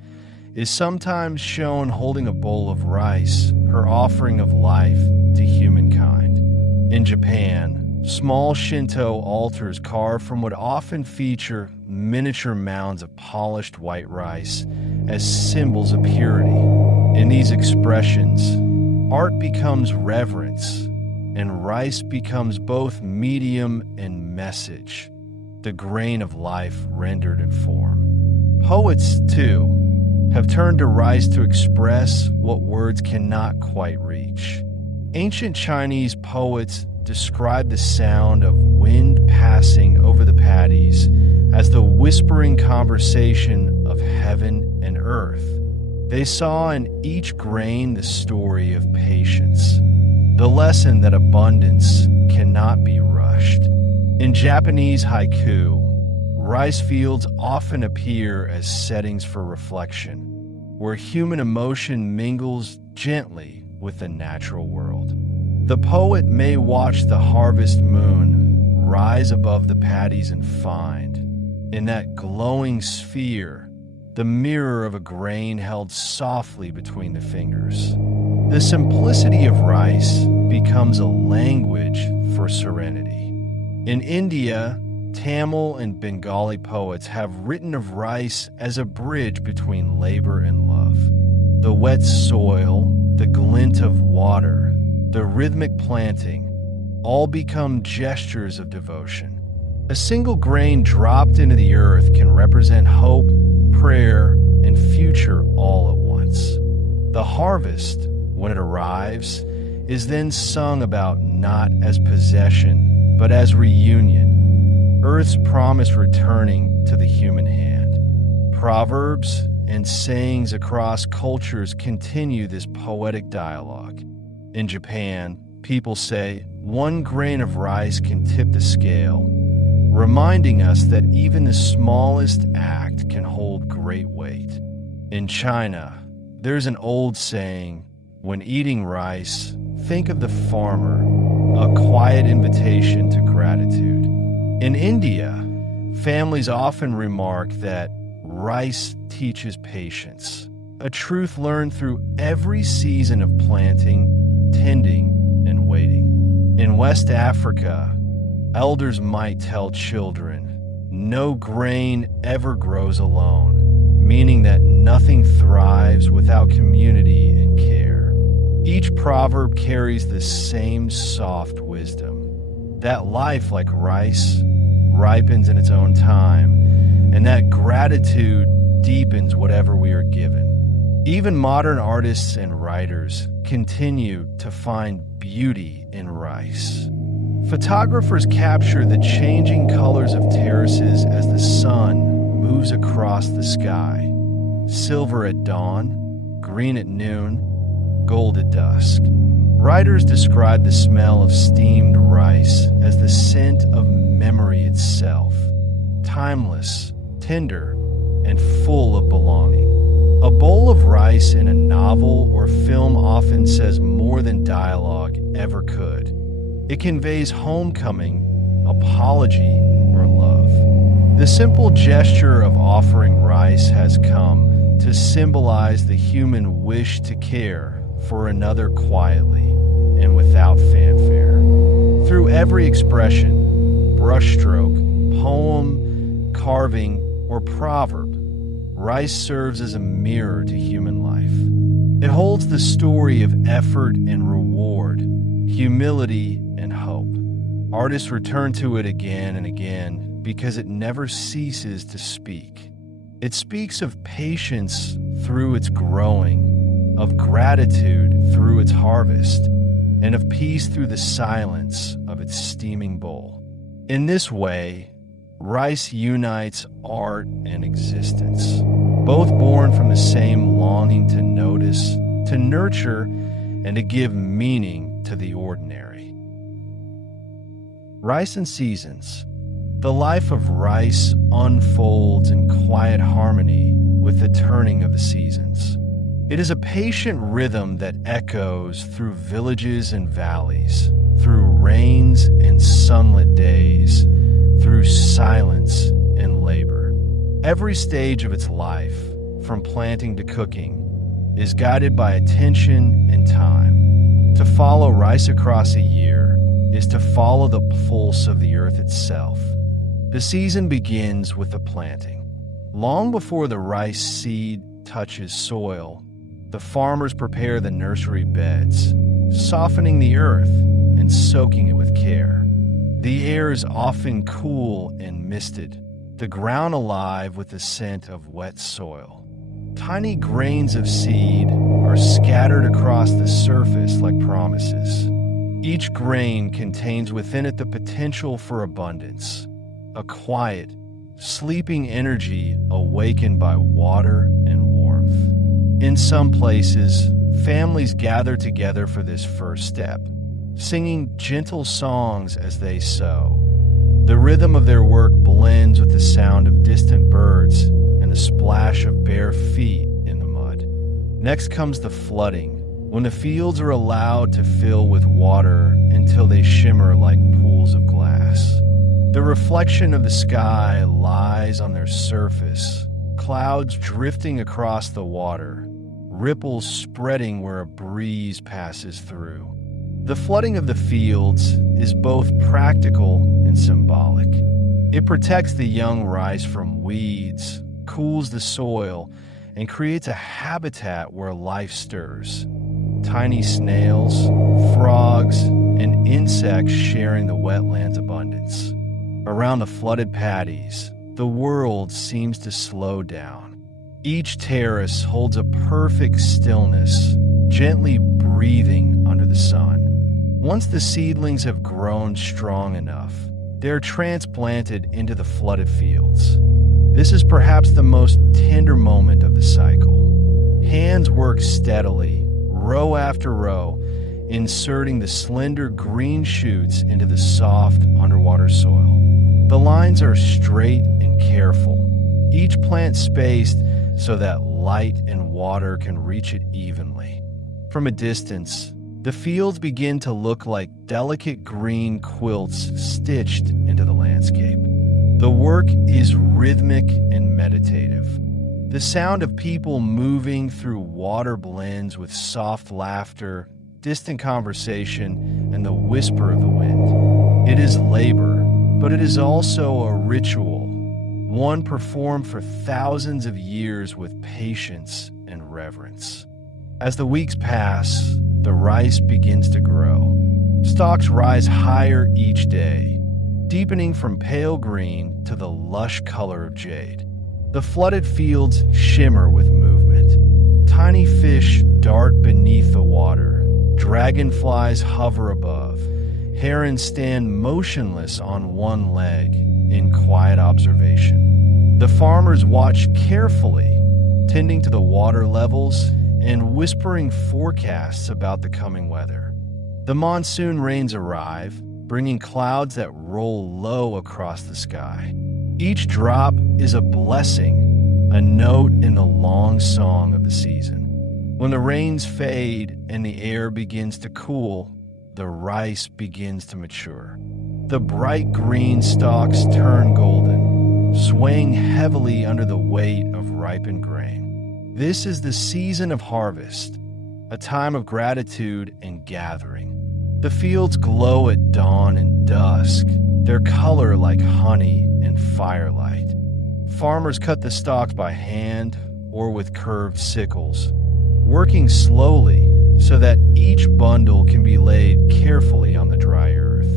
is sometimes shown holding a bowl of rice, her offering of life to humankind. In Japan, small Shinto altars carved from what often feature miniature mounds of polished white rice as symbols of purity. In these expressions, art becomes reverence, and rice becomes both medium and message, the grain of life rendered in form. Poets, too, have turned to rice to express what words cannot quite reach. Ancient Chinese poets describe the sound of wind passing over the paddies as the whispering conversation of heaven and earth. They saw in each grain the story of patience, the lesson that abundance cannot be rushed. In Japanese haiku, rice fields often appear as settings for reflection, where human emotion mingles gently with the natural world. The poet may watch the harvest moon rise above the paddies and find, in that glowing sphere, the mirror of a grain held softly between the fingers. The simplicity of rice becomes a language for serenity. In India, Tamil and Bengali poets have written of rice as a bridge between labor and love. The wet soil, the glint of water, the rhythmic planting, all become gestures of devotion. A single grain dropped into the earth can represent hope, prayer, and future all at once. The harvest, when it arrives, is then sung about not as possession, but as reunion, Earth's promise returning to the human hand. Proverbs and sayings across cultures continue this poetic dialogue. In Japan, people say, "One grain of rice can tip the scale," reminding us that even the smallest act can hold great weight. In China, there's an old saying, "When eating rice, think of the farmer," a quiet invitation to gratitude. In India, families often remark that rice teaches patience, a truth learned through every season of planting, tending and waiting. In West Africa, elders might tell children, "No grain ever grows alone," meaning that nothing thrives without community and care. Each proverb carries the same soft wisdom, that life, like rice, ripens in its own time, and that gratitude deepens whatever we are given. Even modern artists and writers continue to find beauty in rice. Photographers capture the changing colors of terraces as the sun moves across the sky. Silver at dawn, green at noon, gold at dusk. Writers describe the smell of steamed rice as the scent of memory itself, timeless, tender, and full of belonging. A bowl of rice in a novel or film often says more than dialogue ever could. It conveys homecoming, apology, or love. The simple gesture of offering rice has come to symbolize the human wish to care for another quietly and without fanfare. Through every expression, brushstroke, poem, carving, or proverb, rice serves as a mirror to human life. It holds the story of effort and reward, humility and hope. Artists return to it again and again because it never ceases to speak. It speaks of patience through its growing, of gratitude through its harvest, and of peace through the silence of its steaming bowl. In this way, rice unites art and existence, both born from the same longing to notice, to nurture, and to give meaning to the ordinary. Rice and Seasons. The life of rice unfolds in quiet harmony with the turning of the seasons. It is a patient rhythm that echoes through villages and valleys, through rains and sunlit days, through silence and labor. Every stage of its life, from planting to cooking, is guided by attention and time. To follow rice across a year is to follow the pulse of the earth itself. The season begins with the planting. Long before the rice seed touches soil, the farmers prepare the nursery beds, softening the earth and soaking it with care. The air is often cool and misted, the ground alive with the scent of wet soil. Tiny grains of seed are scattered across the surface like promises. Each grain contains within it the potential for abundance, a quiet, sleeping energy awakened by water and warmth. In some places, families gather together for this first step, singing gentle songs as they sow. The rhythm of their work blends with the sound of distant birds and the splash of bare feet in the mud. Next comes the flooding, when the fields are allowed to fill with water until they shimmer like pools of glass. The reflection of the sky lies on their surface, clouds drifting across the water, ripples spreading where a breeze passes through. The flooding of the fields is both practical and symbolic. It protects the young rice from weeds, cools the soil, and creates a habitat where life stirs. Tiny snails, frogs, and insects sharing the wetland's abundance. Around the flooded paddies, the world seems to slow down. Each terrace holds a perfect stillness, gently breathing under the sun. Once the seedlings have grown strong enough, they are transplanted into the flooded fields. This is perhaps the most tender moment of the cycle. Hands work steadily, row after row, inserting the slender green shoots into the soft underwater soil. The lines are straight and careful, each plant spaced so that light and water can reach it evenly. From a distance, the fields begin to look like delicate green quilts stitched into the landscape. The work is rhythmic and meditative. The sound of people moving through water blends with soft laughter, distant conversation and the whisper of the wind. It is labor, but it is also a ritual, one performed for thousands of years with patience and reverence. As the weeks pass, the rice begins to grow. Stalks rise higher each day, deepening from pale green to the lush color of jade. The flooded fields shimmer with movement. Tiny fish dart beneath the water. Dragonflies hover above. Herons stand motionless on one leg in quiet observation. The farmers watch carefully, tending to the water levels and whispering forecasts about the coming weather. The monsoon rains arrive, bringing clouds that roll low across the sky. Each drop is a blessing, a note in the long song of the season. When the rains fade and the air begins to cool, the rice begins to mature. The bright green stalks turn golden, swaying heavily under the weight of ripened grain. This is the season of harvest, a time of gratitude and gathering. The fields glow at dawn and dusk, their color like honey and firelight. Farmers cut the stalks by hand or with curved sickles, working slowly so that each bundle can be laid carefully on the dry earth.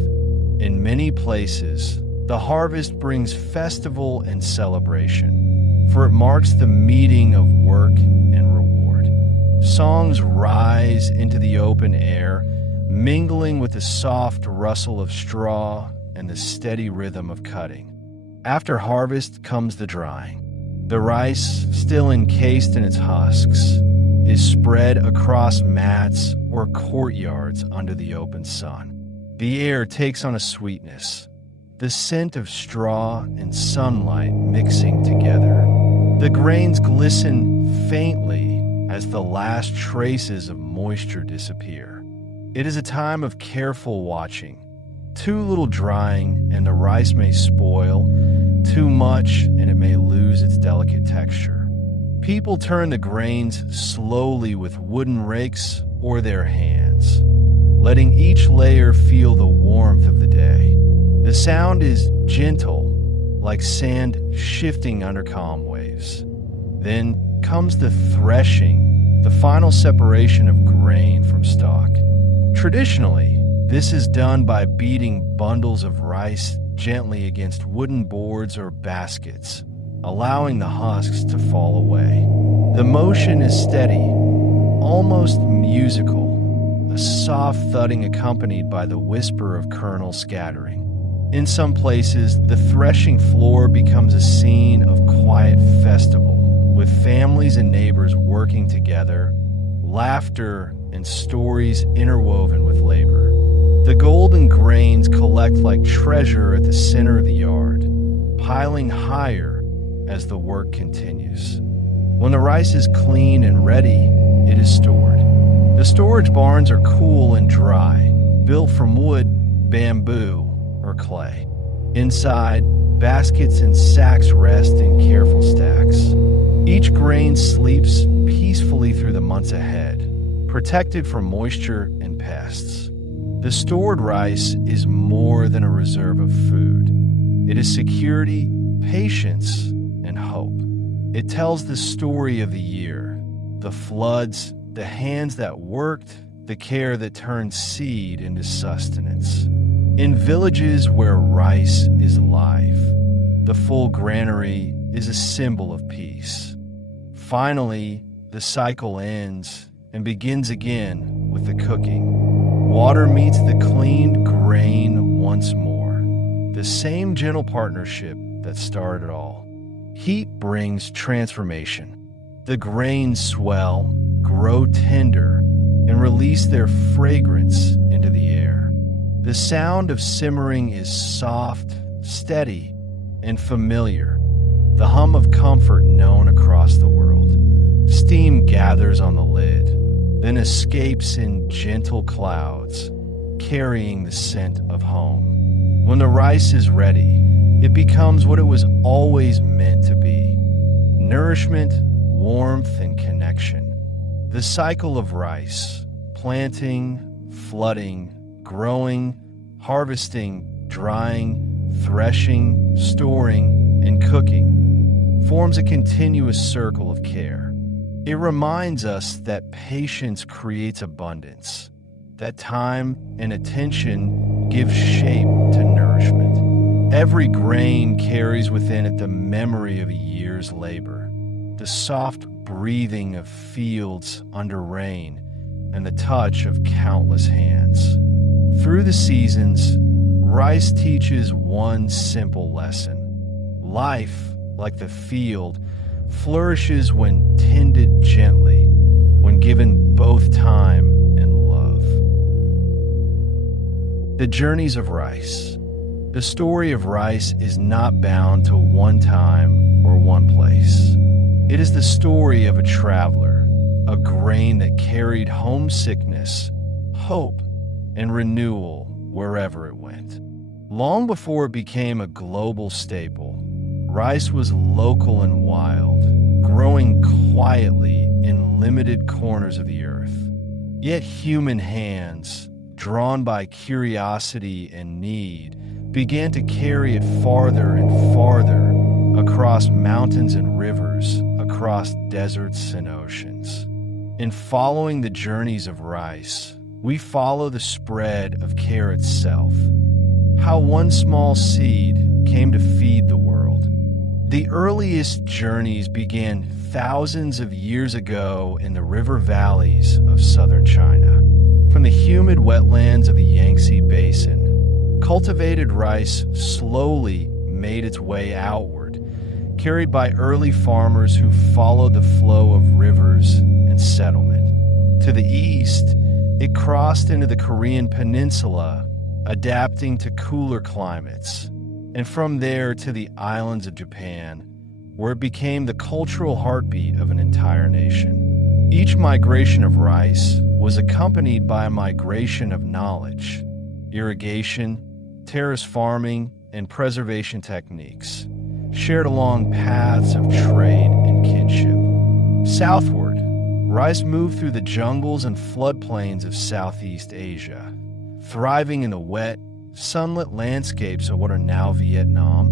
In many places, the harvest brings festival and celebration, for it marks the meeting of work and reward. Songs rise into the open air, mingling with the soft rustle of straw and the steady rhythm of cutting. After harvest comes the drying. The rice, still encased in its husks, is spread across mats or courtyards under the open sun. The air takes on a sweetness, the scent of straw and sunlight mixing together. The grains glisten faintly as the last traces of moisture disappear. It is a time of careful watching. Too little drying and the rice may spoil, too much and it may lose its delicate texture. People turn the grains slowly with wooden rakes or their hands, letting each layer feel the warmth of the day. The sound is gentle, like sand shifting under calm waves. Then comes the threshing, the final separation of grain from stalk. Traditionally, this is done by beating bundles of rice gently against wooden boards or baskets, allowing the husks to fall away. The motion is steady, almost musical, a soft thudding accompanied by the whisper of kernels scattering. In some places, the threshing floor becomes a scene of quiet festival, with families and neighbors working together, laughter and stories interwoven with labor. The golden grains collect like treasure at the center of the yard, piling higher as the work continues. When the rice is clean and ready, it is stored. The storage barns are cool and dry, built from wood, bamboo, or clay. Inside, baskets and sacks rest in careful stacks. Each grain sleeps peacefully through the months ahead, protected from moisture and pests. The stored rice is more than a reserve of food. It is security, patience, and hope. It tells the story of the year, the floods, the hands that worked, the care that turned seed into sustenance. In villages where rice is life, the full granary is a symbol of peace. Finally, the cycle ends and begins again with the cooking. Water meets the cleaned grain once more, the same gentle partnership that started it all. Heat brings transformation. The grains swell, grow tender, and release their fragrance into the air. The sound of simmering is soft, steady, and familiar, the hum of comfort known across the world. Steam gathers on the lid, then escapes in gentle clouds, carrying the scent of home. When the rice is ready, it becomes what it was always meant to be: nourishment, warmth, and connection. The cycle of rice, planting, flooding, growing, harvesting, drying, threshing, storing, and cooking, forms a continuous circle of care. It reminds us that patience creates abundance, that time and attention give shape to nourishment. Every grain carries within it the memory of a year's labor, the soft breathing of fields under rain, and the touch of countless hands. Through the seasons, rice teaches one simple lesson. Life, like the field, flourishes when tended gently, when given both time and love. The journeys of rice. The story of rice is not bound to one time or one place. It is the story of a traveler, a grain that carried homesickness, hope, and renewal wherever it went. Long before it became a global staple, rice was local and wild, growing quietly in limited corners of the earth. Yet human hands, drawn by curiosity and need, began to carry it farther and farther across mountains and rivers, across deserts and oceans. In following the journeys of rice, we follow the spread of care itself, how one small seed came to feed the world. The earliest journeys began thousands of years ago in the river valleys of southern China. From the humid wetlands of the Yangtze Basin, cultivated rice slowly made its way outward, carried by early farmers who followed the flow of rivers and settlement. To the east, it crossed into the Korean peninsula, adapting to cooler climates, and from there to the islands of Japan, where it became the cultural heartbeat of an entire nation. Each migration of rice was accompanied by a migration of knowledge, irrigation, terrace farming, and preservation techniques, shared along paths of trade and kinship. Southward, rice moved through the jungles and floodplains of Southeast Asia, thriving in the wet, sunlit landscapes of what are now Vietnam,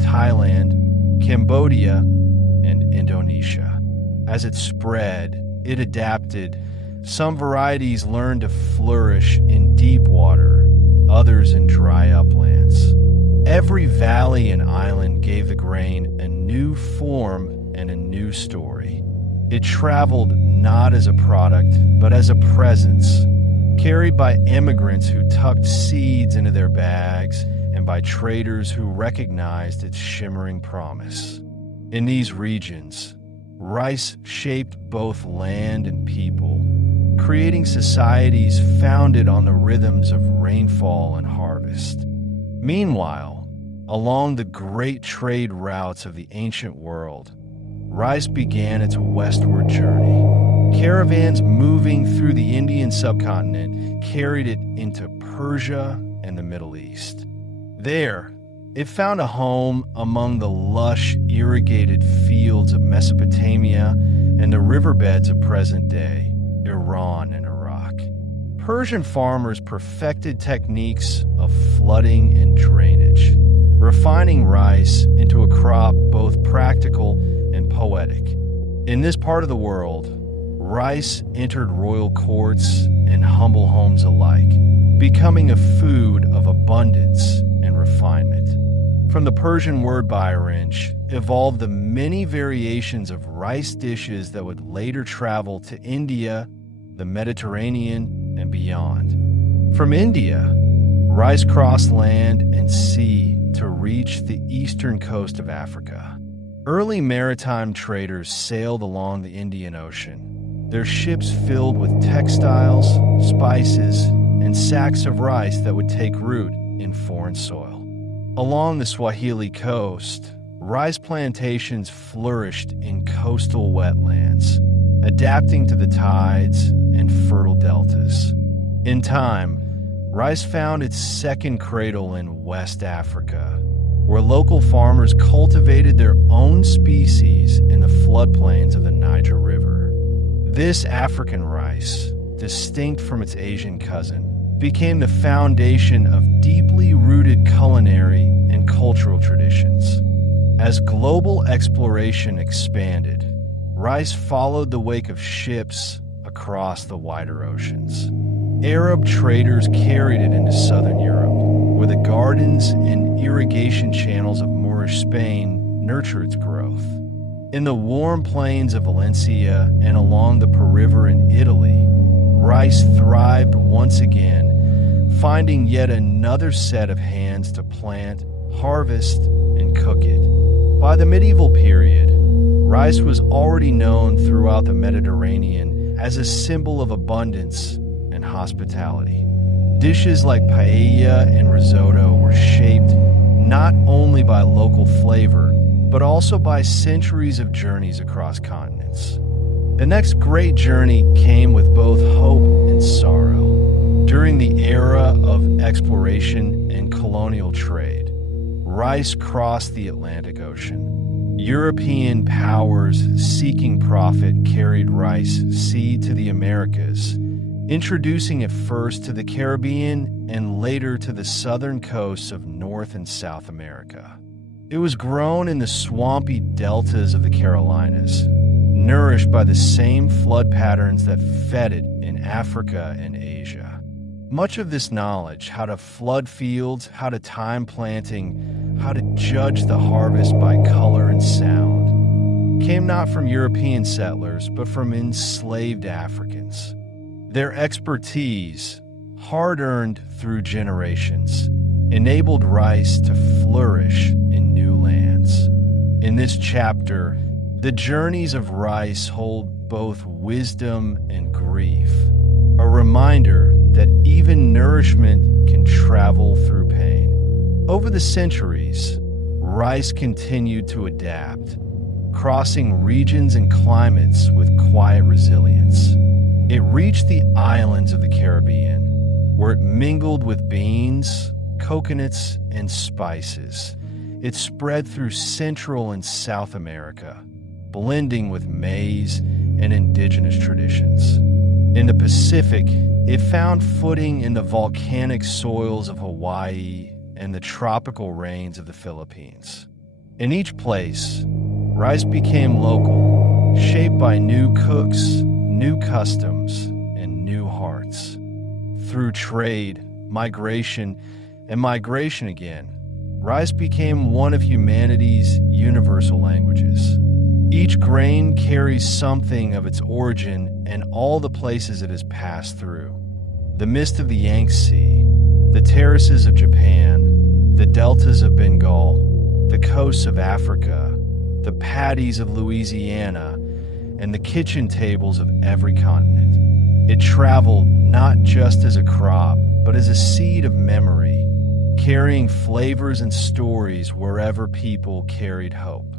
Thailand, Cambodia, and Indonesia. As it spread, it adapted. Some varieties learned to flourish in deep water, others in dry uplands. Every valley and island gave the grain a new form and a new story. It traveled not as a product, but as a presence, carried by immigrants who tucked seeds into their bags and by traders who recognized its shimmering promise. In these regions, rice shaped both land and people, creating societies founded on the rhythms of rainfall and harvest. Meanwhile, along the great trade routes of the ancient world, rice began its westward journey. Caravans moving through the Indian subcontinent carried it into Persia and the Middle East. There, it found a home among the lush, irrigated fields of Mesopotamia and the riverbeds of present-day Iran and Iraq. Persian farmers perfected techniques of flooding and drainage, refining rice into a crop both practical and poetic. In this part of the world, rice entered royal courts and humble homes alike, becoming a food of abundance and refinement. From the Persian word bairinch evolved the many variations of rice dishes that would later travel to India, the Mediterranean, and beyond. From India, rice crossed land and sea to reach the eastern coast of Africa. Early maritime traders sailed along the Indian Ocean, their ships filled with textiles, spices, and sacks of rice that would take root in foreign soil. Along the Swahili coast, rice plantations flourished in coastal wetlands, adapting to the tides and fertile deltas. In time, rice found its second cradle in West Africa, where local farmers cultivated their own species in the floodplains of the Niger River. This African rice, distinct from its Asian cousin, became the foundation of deeply rooted culinary and cultural traditions. As global exploration expanded, rice followed the wake of ships across the wider oceans. Arab traders carried it into southern Europe, where the gardens and irrigation channels of Moorish Spain nurtured its growth. In the warm plains of Valencia and along the Po River in Italy, rice thrived once again, finding yet another set of hands to plant, harvest, and cook it. By the medieval period, rice was already known throughout the Mediterranean as a symbol of abundance and hospitality. Dishes like paella and risotto were shaped not only by local flavor, but also by centuries of journeys across continents. The next great journey came with both hope and sorrow. During the era of exploration and colonial trade, rice crossed the Atlantic Ocean. European powers seeking profit carried rice seed to the Americas, introducing it first to the Caribbean and later to the southern coasts of North and South America. It was grown in the swampy deltas of the Carolinas, nourished by the same flood patterns that fed it in Africa and Asia. Much of this knowledge, how to flood fields, how to time planting, how to judge the harvest by color and sound, came not from European settlers, but from enslaved Africans. Their expertise, hard-earned through generations, enabled rice to flourish in new lands. In this chapter, the journeys of rice hold both wisdom and grief, a reminder that even nourishment can travel through pain. Over the centuries, rice continued to adapt, crossing regions and climates with quiet resilience. It reached the islands of the Caribbean, where it mingled with beans, coconuts, and spices. It spread through Central and South America, blending with maize and indigenous traditions. In the Pacific, it found footing in the volcanic soils of Hawaii and the tropical rains of the Philippines. In each place, rice became local, shaped by new cooks, new customs, and new hearts. Through trade, migration, and migration again, rice became one of humanity's universal languages. Each grain carries something of its origin and all the places it has passed through. The mist of the Yangtze, the terraces of Japan, the deltas of Bengal, the coasts of Africa, the paddies of Louisiana, and the kitchen tables of every continent. It traveled not just as a crop, but as a seed of memory, carrying flavors and stories wherever people carried hope.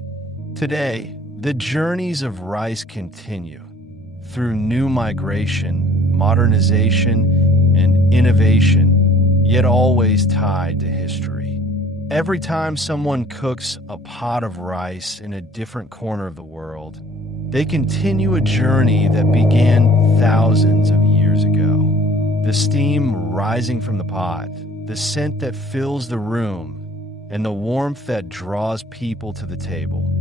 Today, the journeys of rice continue through new migration, modernization, and innovation, yet always tied to history. Every time someone cooks a pot of rice in a different corner of the world, they continue a journey that began thousands of years ago. The steam rising from the pot, the scent that fills the room, and the warmth that draws people to the table.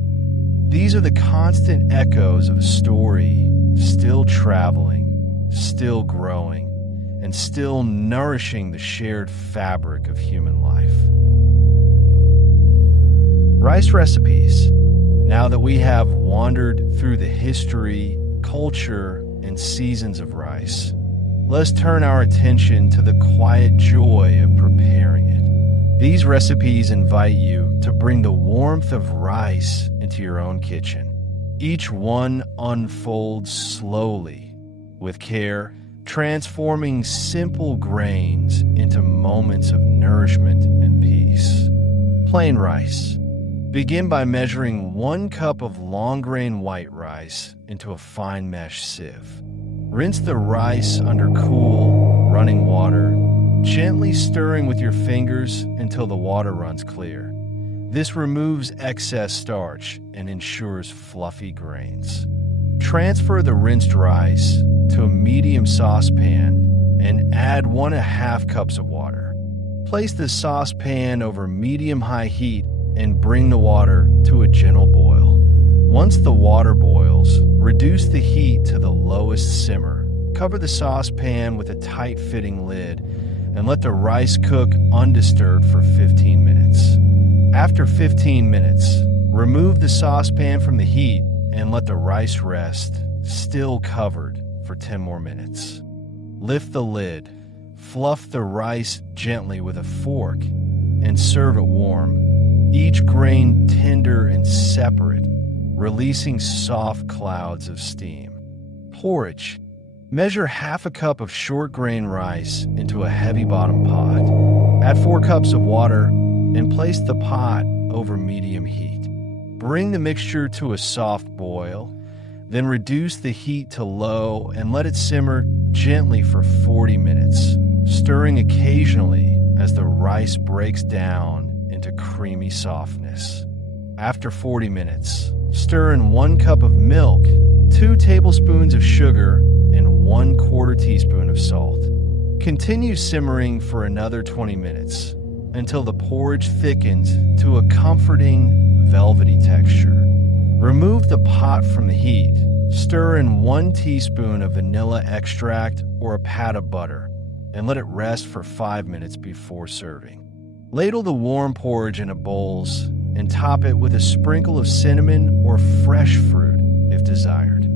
These are the constant echoes of a story still traveling, still growing, and still nourishing the shared fabric of human life. Rice recipes. Now that we have wandered through the history, culture, and seasons of rice, let's turn our attention to the quiet joy of preparing it. These recipes invite you to bring the warmth of rice into your own kitchen. Each one unfolds slowly, with care, transforming simple grains into moments of nourishment and peace. Plain rice. Begin by measuring 1 cup of long-grain white rice into a fine mesh sieve. Rinse the rice under cool, running water, gently stirring with your fingers until the water runs clear. This removes excess starch and ensures fluffy grains. Transfer the rinsed rice to a medium saucepan and add 1.5 cups of water. Place the saucepan over medium-high heat and bring the water to a gentle boil. Once the water boils, reduce the heat to the lowest simmer. Cover the saucepan with a tight-fitting lid and let the rice cook undisturbed for 15 minutes. After 15 minutes, remove the saucepan from the heat and let the rice rest, still covered, for 10 more minutes. Lift the lid, fluff the rice gently with a fork, and serve it warm, each grain tender and separate, releasing soft clouds of steam. Porridge. Measure 1/2 cup of short grain rice into a heavy bottom pot. Add 4 cups of water and place the pot over medium heat. Bring the mixture to a soft boil, then reduce the heat to low and let it simmer gently for 40 minutes, stirring occasionally as the rice breaks down into creamy softness. After 40 minutes, stir in 1 cup of milk, 2 tablespoons of sugar, and 1/4 teaspoon of salt. Continue simmering for another 20 minutes until the porridge thickens to a comforting, velvety texture. Remove the pot from the heat. Stir in 1 teaspoon of vanilla extract or a pat of butter and let it rest for 5 minutes before serving. Ladle the warm porridge into bowls and top it with a sprinkle of cinnamon or fresh fruit if desired.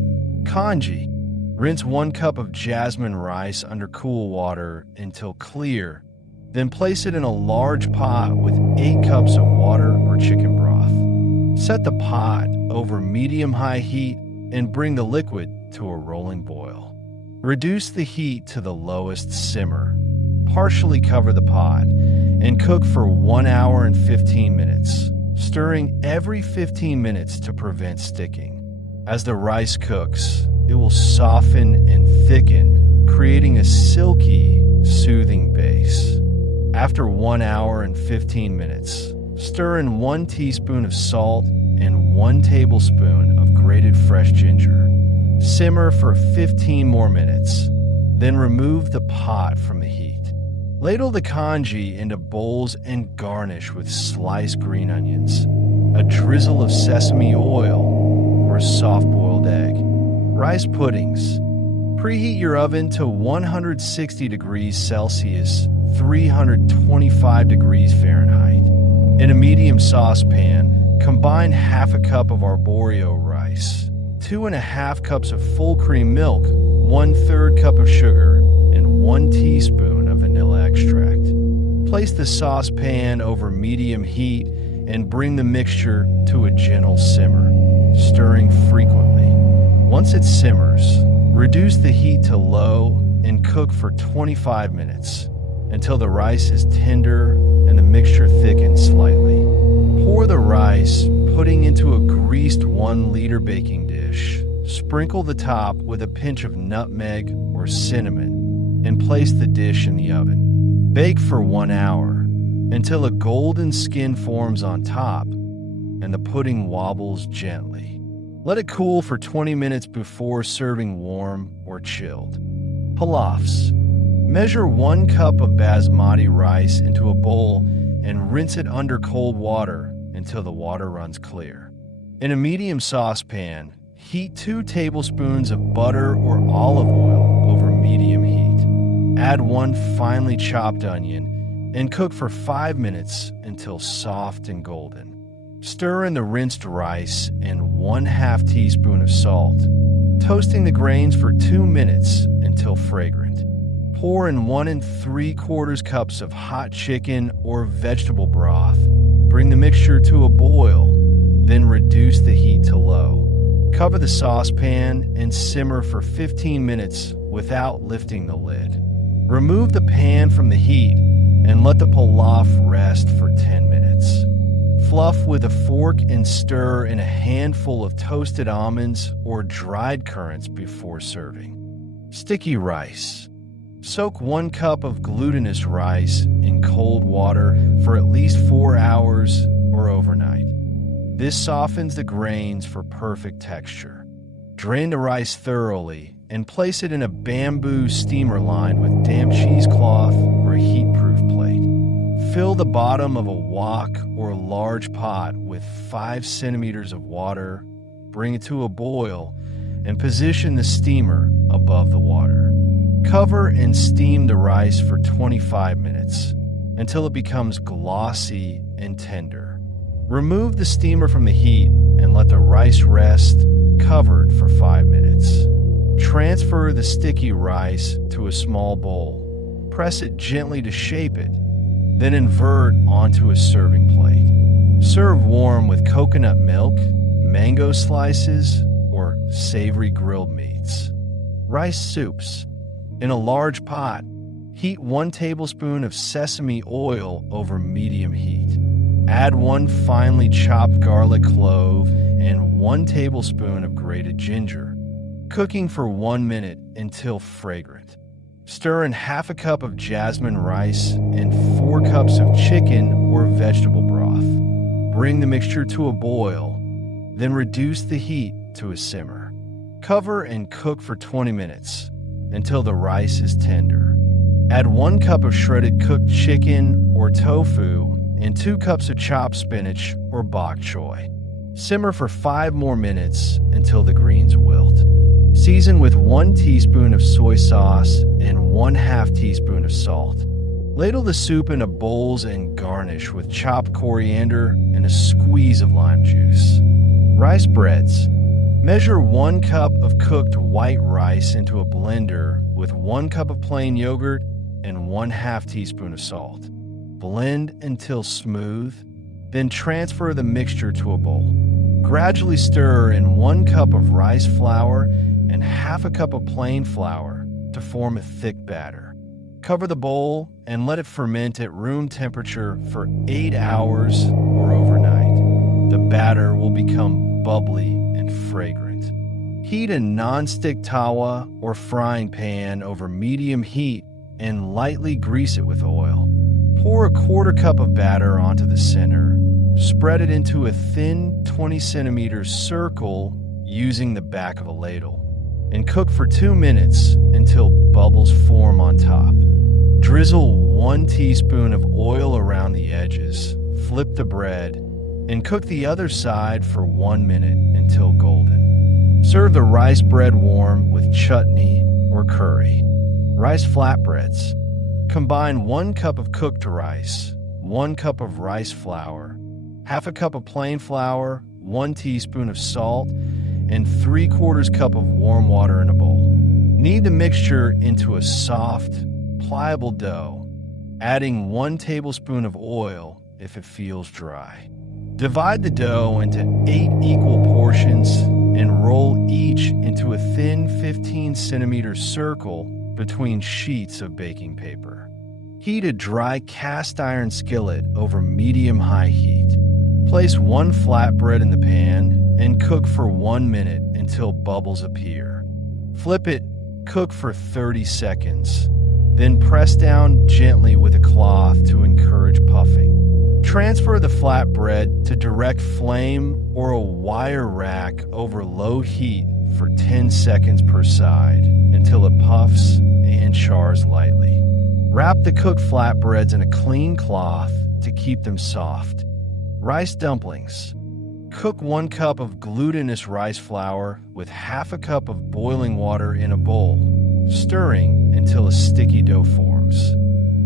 Congee. Rinse 1 cup of jasmine rice under cool water until clear, then place it in a large pot with 8 cups of water or chicken broth. Set the pot over medium-high heat and bring the liquid to a rolling boil. Reduce the heat to the lowest simmer. Partially cover the pot and cook for 1 hour and 15 minutes, stirring every 15 minutes to prevent sticking. As the rice cooks, it will soften and thicken, creating a silky, soothing base. After 1 hour and 15 minutes, stir in 1 teaspoon of salt and 1 tablespoon of grated fresh ginger. Simmer for 15 more minutes, then remove the pot from the heat. Ladle the congee into bowls and garnish with sliced green onions, a drizzle of sesame oil, or a soft-boiled egg. Rice puddings. Preheat your oven to 160 degrees Celsius, 325 degrees Fahrenheit. In a medium saucepan, combine 1/2 cup of arborio rice, 2.5 cups of full cream milk, 1/3 cup of sugar, and 1 teaspoon of vanilla extract. Place the saucepan over medium heat and bring the mixture to a gentle simmer, stirring frequently. Once it simmers, reduce the heat to low and cook for 25 minutes until the rice is tender and the mixture thickens slightly. Pour the rice pudding into a greased 1-liter baking dish. Sprinkle the top with a pinch of nutmeg or cinnamon and place the dish in the oven. Bake for 1 hour until a golden skin forms on top and the pudding wobbles gently. Let it cool for 20 minutes before serving warm or chilled. Pilafs. Measure 1 cup of basmati rice into a bowl and rinse it under cold water until the water runs clear. In a medium saucepan, heat 2 tablespoons of butter or olive oil over medium heat. Add 1 finely chopped onion and cook for 5 minutes until soft and golden. Stir in the rinsed rice and 1/2 teaspoon of salt, toasting the grains for 2 minutes until fragrant. Pour in 1 3/4 cups of hot chicken or vegetable broth. Bring the mixture to a boil, then reduce the heat to low. Cover the saucepan and simmer for 15 minutes without lifting the lid. Remove the pan from the heat and let the pilaf rest for 10 minutes. Fluff with a fork and stir in a handful of toasted almonds or dried currants before serving. Sticky rice. Soak 1 cup of glutinous rice in cold water for at least 4 hours or overnight. This softens the grains for perfect texture. Drain the rice thoroughly and place it in a bamboo steamer lined with damp cheesecloth or a heat-proof plate. Fill the bottom of a wok or a large pot with 5 centimeters of water, bring it to a boil, and position the steamer above the water. Cover and steam the rice for 25 minutes until it becomes glossy and tender. Remove the steamer from the heat and let the rice rest covered for 5 minutes. Transfer the sticky rice to a small bowl. Press it gently to shape it, then invert onto a serving plate. Serve warm with coconut milk, mango slices, or savory grilled meats. Rice soups. In a large pot, heat 1 tablespoon of sesame oil over medium heat. Add 1 finely chopped garlic clove and 1 tablespoon of grated ginger, cooking for 1 minute until fragrant. Stir in half a cup of jasmine rice and 4 cups of chicken or vegetable broth. Bring the mixture to a boil, then reduce the heat to a simmer. Cover and cook for 20 minutes until the rice is tender. Add 1 cup of shredded cooked chicken or tofu and 2 cups of chopped spinach or bok choy. Simmer for 5 more minutes until the greens wilt. Season with 1 teaspoon of soy sauce and 1/2 teaspoon of salt. Ladle the soup into bowls and garnish with chopped coriander and a squeeze of lime juice. Rice breads. Measure 1 cup of cooked white rice into a blender with 1 cup of plain yogurt and 1/2 teaspoon of salt. Blend until smooth, then transfer the mixture to a bowl. Gradually stir in 1 cup of rice flour and 1/2 cup of plain flour to form a thick batter. Cover the bowl and let it ferment at room temperature for 8 hours or overnight. The batter will become bubbly and fragrant. Heat a non-stick tawa or frying pan over medium heat and lightly grease it with oil. Pour a 1/4 cup of batter onto the center. Spread it into a thin 20 centimeter circle using the back of a ladle, and cook for 2 minutes until bubbles form on top. Drizzle 1 teaspoon of oil around the edges, flip the bread, and cook the other side for 1 minute until golden. Serve the rice bread warm with chutney or curry. Rice flatbreads. Combine 1 cup of cooked rice, 1 cup of rice flour, 1/2 cup of plain flour, 1 teaspoon of salt, and 3/4 cup of warm water in a bowl. Knead the mixture into a soft, pliable dough, adding 1 tablespoon of oil if it feels dry. Divide the dough into 8 equal portions and roll each into a thin 15 centimeter circle between sheets of baking paper. Heat a dry cast iron skillet over medium-high heat. Place 1 flatbread in the pan and cook for 1 minute until bubbles appear. Flip it, cook for 30 seconds. Then press down gently with a cloth to encourage puffing. Transfer the flatbread to direct flame or a wire rack over low heat for 10 seconds per side until it puffs and chars lightly. Wrap the cooked flatbreads in a clean cloth to keep them soft. Rice dumplings. Cook 1 cup of glutinous rice flour with 1/2 cup of boiling water in a bowl, stirring until a sticky dough forms.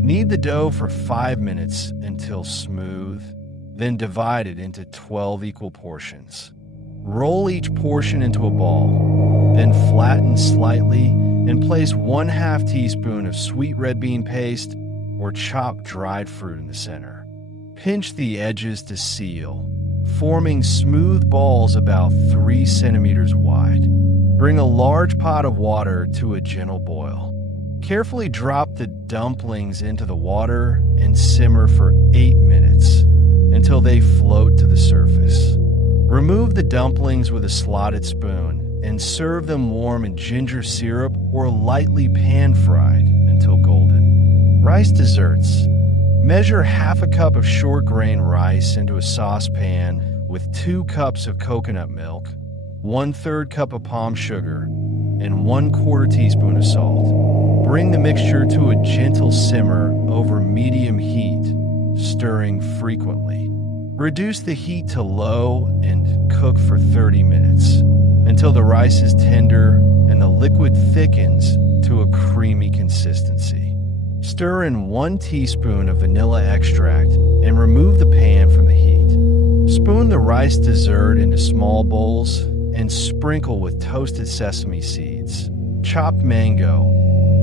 Knead the dough for 5 minutes until smooth, then divide it into 12 equal portions. Roll each portion into a ball, then flatten slightly and place 1/2 teaspoon of sweet red bean paste or chopped dried fruit in the center. Pinch the edges to seal, forming smooth balls about 3 centimeters wide. Bring a large pot of water to a gentle boil. Carefully drop the dumplings into the water and simmer for 8 minutes until they float to the surface. Remove the dumplings with a slotted spoon and serve them warm in ginger syrup or lightly pan-fried until golden. Rice desserts. Measure 1/2 cup of short grain rice into a saucepan with 2 cups of coconut milk, 1/3 cup of palm sugar, and 1/4 teaspoon of salt. Bring the mixture to a gentle simmer over medium heat, stirring frequently. Reduce the heat to low and cook for 30 minutes until the rice is tender and the liquid thickens to a creamy consistency. Stir in 1 teaspoon of vanilla extract and remove the pan from the heat. Spoon the rice dessert into small bowls and sprinkle with toasted sesame seeds, chopped mango,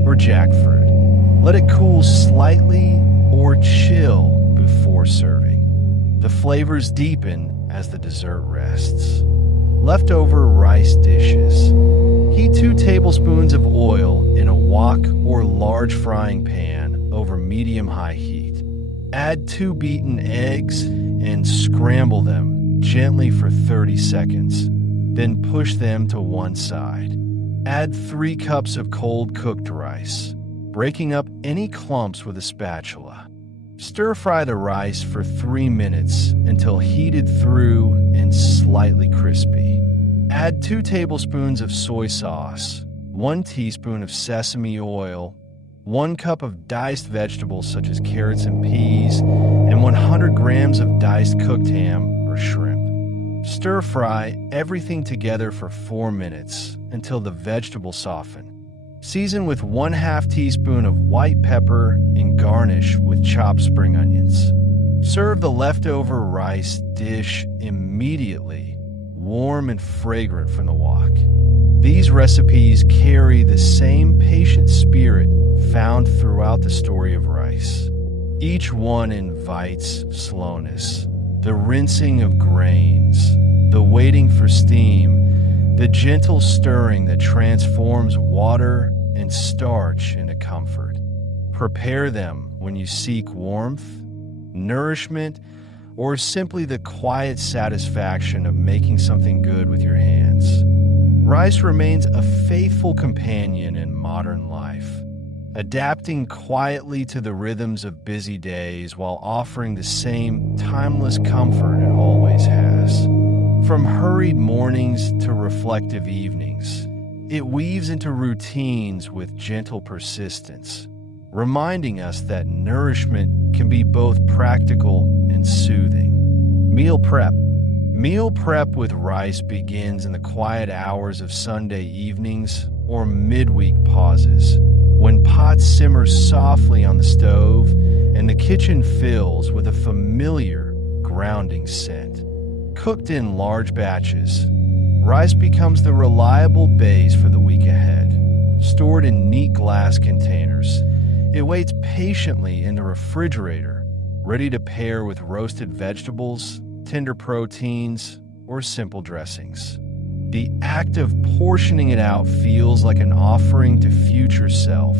or jackfruit. Let it cool slightly or chill before serving. The flavors deepen as the dessert rests. Leftover rice dishes. Heat 2 tablespoons of oil in a wok or large frying pan over medium-high heat. Add 2 beaten eggs and scramble them gently for 30 seconds. Then push them to one side. Add 3 cups of cold cooked rice, breaking up any clumps with a spatula. Stir-fry the rice for 3 minutes until heated through and slightly crispy. Add 2 tablespoons of soy sauce, 1 teaspoon of sesame oil, 1 cup of diced vegetables such as carrots and peas, and 100 grams of diced cooked ham or shrimp. Stir-fry everything together for 4 minutes until the vegetables soften. Season with 1/2 teaspoon of white pepper and garnish with chopped spring onions. Serve the leftover rice dish immediately, warm and fragrant from the wok. These recipes carry the same patient spirit found throughout the story of rice. Each one invites slowness, the rinsing of grains, the waiting for steam, the gentle stirring that transforms water and starch into comfort. Prepare them when you seek warmth, nourishment, or simply the quiet satisfaction of making something good with your hands. Rice remains a faithful companion in modern life, adapting quietly to the rhythms of busy days while offering the same timeless comfort it always has. From hurried mornings to reflective evenings, it weaves into routines with gentle persistence, reminding us that nourishment can be both practical and soothing. Meal prep. Meal prep with rice begins in the quiet hours of Sunday evenings or midweek pauses, when pots simmer softly on the stove and the kitchen fills with a familiar, grounding scent. Cooked in large batches, rice becomes the reliable base for the week ahead. Stored in neat glass containers, it waits patiently in the refrigerator, ready to pair with roasted vegetables, tender proteins, or simple dressings. The act of portioning it out feels like an offering to future self,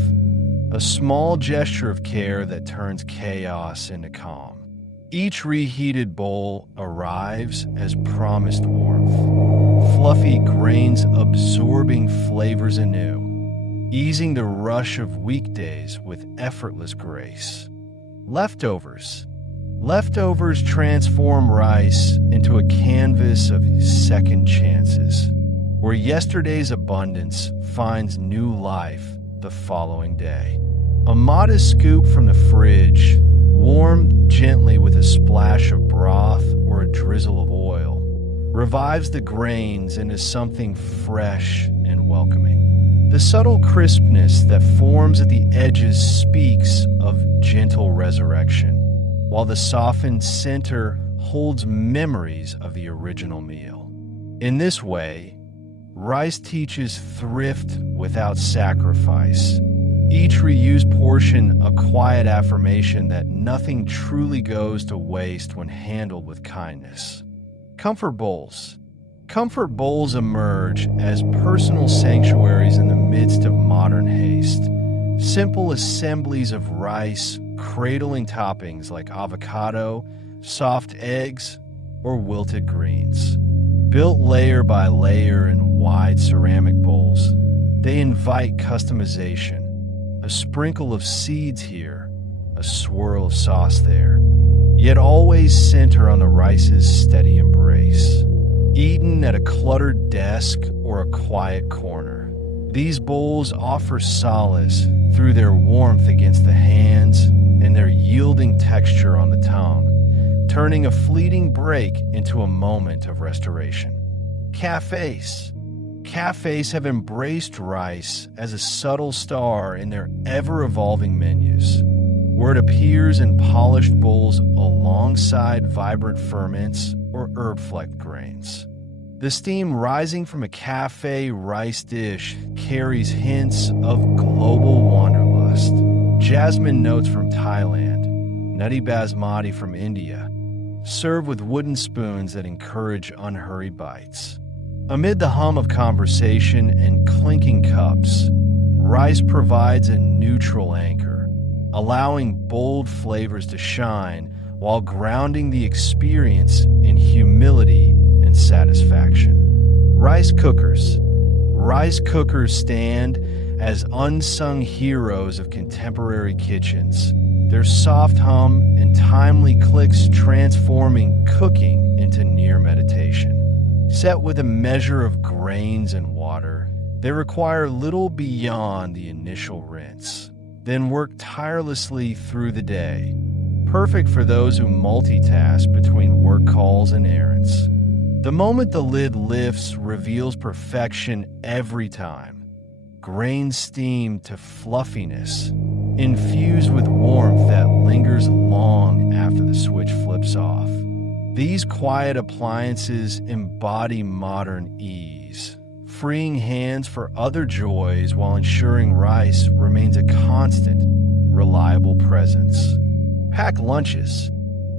a small gesture of care that turns chaos into calm. Each reheated bowl arrives as promised warmth, fluffy grains absorbing flavors anew, easing the rush of weekdays with effortless grace. Leftovers. Leftovers transform rice into a canvas of second chances, where yesterday's abundance finds new life the following day. A modest scoop from the fridge, warmed gently with a splash of broth or a drizzle of oil, revives the grains into something fresh and welcoming. The subtle crispness that forms at the edges speaks of gentle resurrection, while the softened center holds memories of the original meal. In this way, rice teaches thrift without sacrifice. Each reused portion a quiet affirmation that nothing truly goes to waste when handled with kindness. Comfort bowls. Comfort bowls emerge as personal sanctuaries in the midst of modern haste. Simple assemblies of rice, cradling toppings like avocado, soft eggs, or wilted greens. Built layer by layer in wide ceramic bowls, they invite customization. A sprinkle of seeds here, a swirl of sauce there, yet always center on the rice's steady embrace. eaten at a cluttered desk or a quiet corner. These bowls offer solace through their warmth against the hands and their yielding texture on the tongue, turning a fleeting break into a moment of restoration. Cafes. Cafes have embraced rice as a subtle star in their ever-evolving menus, where it appears in polished bowls alongside vibrant ferments or herb-flecked grains. The steam rising from a cafe rice dish carries hints of global wanderlust. Jasmine notes from Thailand, nutty basmati from India, served with wooden spoons that encourage unhurried bites. Amid the hum of conversation and clinking cups, rice provides a neutral anchor, allowing bold flavors to shine while grounding the experience in humility and satisfaction. Rice cookers. Rice cookers stand as unsung heroes of contemporary kitchens, their soft hum and timely clicks transforming cooking into near meditation. Set with a measure of grains and water, they require little beyond the initial rinse, then work tirelessly through the day, perfect for those who multitask between work calls and errands. The moment the lid lifts reveals perfection every time. Grain steamed to fluffiness, infused with warmth that lingers long after the switch flips off. These quiet appliances embody modern ease, freeing hands for other joys while ensuring rice remains a constant, reliable presence. Pack lunches.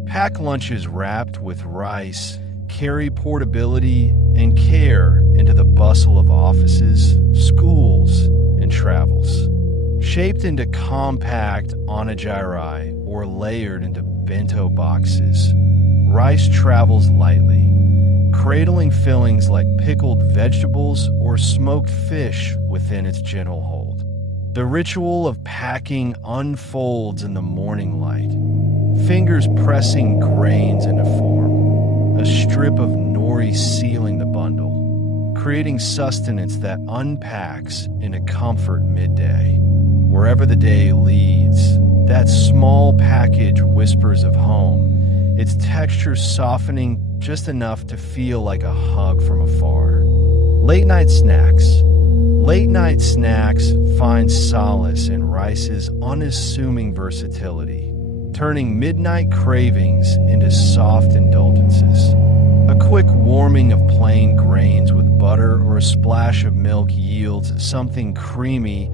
Pack lunches wrapped with rice carry portability and care into the bustle of offices, schools, and travels. Shaped into compact onigiri or layered into bento boxes, rice travels lightly, cradling fillings like pickled vegetables or smoked fish within its gentle hold. The ritual of packing unfolds in the morning light, fingers pressing grains into form, a strip of nori sealing the bundle, creating sustenance that unpacks into comfort midday. Wherever the day leads, that small package whispers of home, its texture softening just enough to feel like a hug from afar. Late night snacks. Late night snacks find solace in rice's unassuming versatility, turning midnight cravings into soft indulgences. A quick warming of plain grains with butter or a splash of milk yields something creamy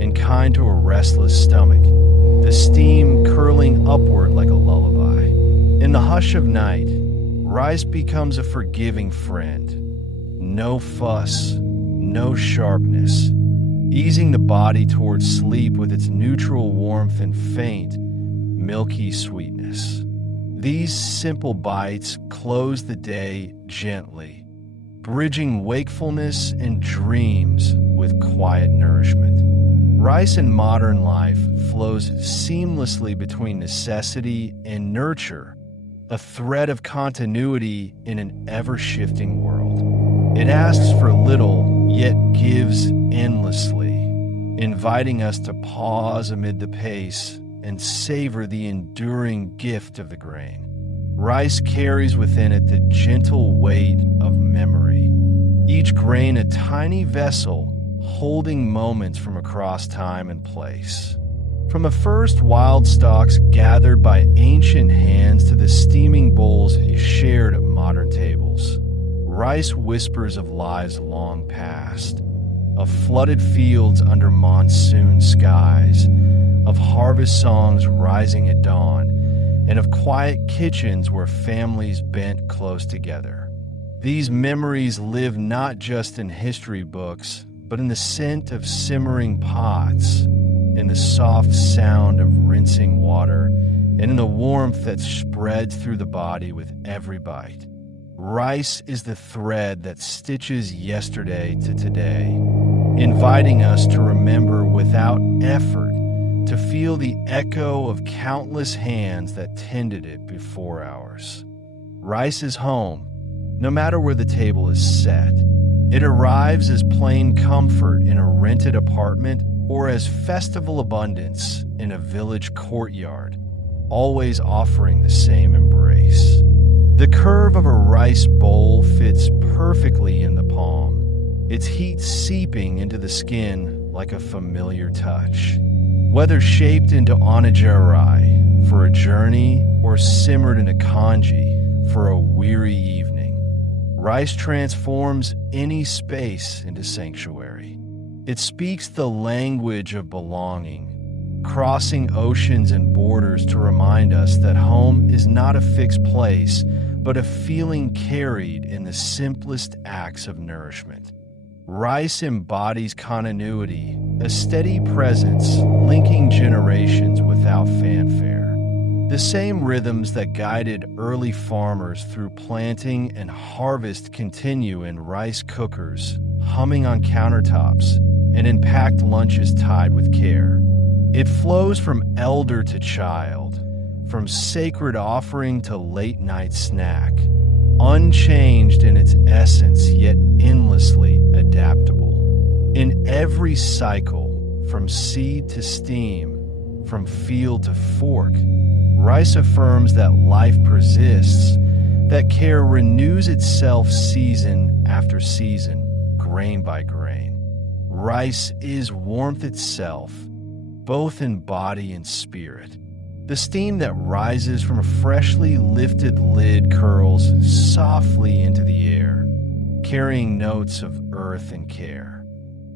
and kind to a restless stomach, the steam curling upward like a lullaby. In the hush of night, rice becomes a forgiving friend. No fuss, no sharpness, easing the body towards sleep with its neutral warmth and faint, milky sweetness. These simple bites close the day gently, bridging wakefulness and dreams with quiet nourishment. Rice in modern life flows seamlessly between necessity and nurture, a thread of continuity in an ever-shifting world. It asks for little, yet gives endlessly, inviting us to pause amid the pace and savor the enduring gift of the grain. Rice carries within it the gentle weight of memory, each grain a tiny vessel holding moments from across time and place. From the first wild stalks gathered by ancient hands to the steaming bowls shared at modern tables, rice whispers of lives long past, of flooded fields under monsoon skies, of harvest songs rising at dawn, and of quiet kitchens where families bent close together. These memories live not just in history books, but in the scent of simmering pots, in the soft sound of rinsing water, and in the warmth that spreads through the body with every bite. Rice is the thread that stitches yesterday to today, inviting us to remember without effort, to feel the echo of countless hands that tended it before ours. Rice is home, no matter where the table is set. It arrives as plain comfort in a rented apartment or as festival abundance in a village courtyard, always offering the same embrace. The curve of a rice bowl fits perfectly in the palm, its heat seeping into the skin like a familiar touch. Whether shaped into onigiri for a journey or simmered in a congee for a weary evening, rice transforms any space into sanctuary. It speaks the language of belonging, crossing oceans and borders to remind us that home is not a fixed place, but a feeling carried in the simplest acts of nourishment. Rice embodies continuity, a steady presence linking generations without fanfare. The same rhythms that guided early farmers through planting and harvest continue in rice cookers, humming on countertops, and in packed lunches tied with care. It flows from elder to child, from sacred offering to late-night snack, unchanged in its essence, yet endlessly adaptable. In every cycle, from seed to steam, from field to fork, rice affirms that life persists, that care renews itself season after season, grain by grain. Rice is warmth itself, both in body and spirit. The steam that rises from a freshly lifted lid curls softly into the air, carrying notes of earth and care.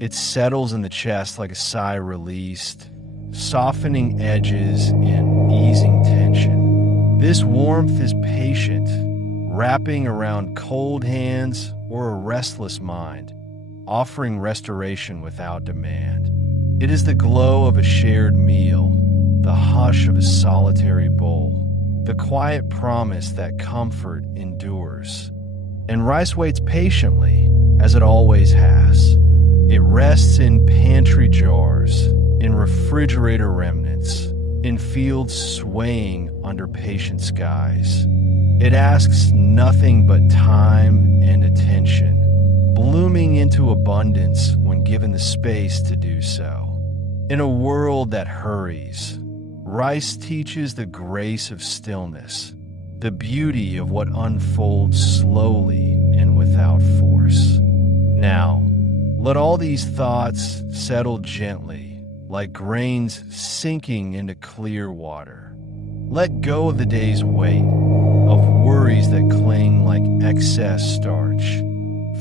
It settles in the chest like a sigh released, softening edges and easing tension. This warmth is patient, wrapping around cold hands or a restless mind, offering restoration without demand. It is the glow of a shared meal, the hush of a solitary bowl, the quiet promise that comfort endures. And rice waits patiently, as it always has. It rests in pantry jars, in refrigerator remnants, in fields swaying under patient skies. It asks nothing but time and attention, blooming into abundance when given the space to do so. In a world that hurries, rice teaches the grace of stillness, the beauty of what unfolds slowly and without force. Now, let all these thoughts settle gently, like grains sinking into clear water. Let go of the day's weight, of worries that cling like excess starch.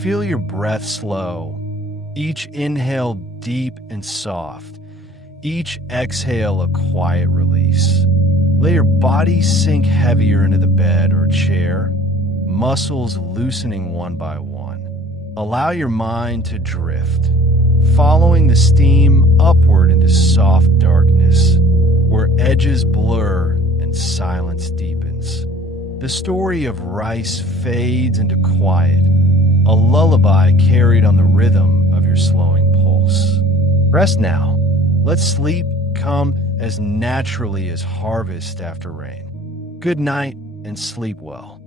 Feel your breath slow, each inhale deep and soft, each exhale a quiet release. Let your body sink heavier into the bed or chair, muscles loosening one by one. Allow your mind to drift, following the steam upward into soft darkness, where edges blur and silence deepens. The story of rice fades into quiet, a lullaby carried on the rhythm of your slowing pulse. Rest now. Let sleep come as naturally as harvest after rain. Good night and sleep well.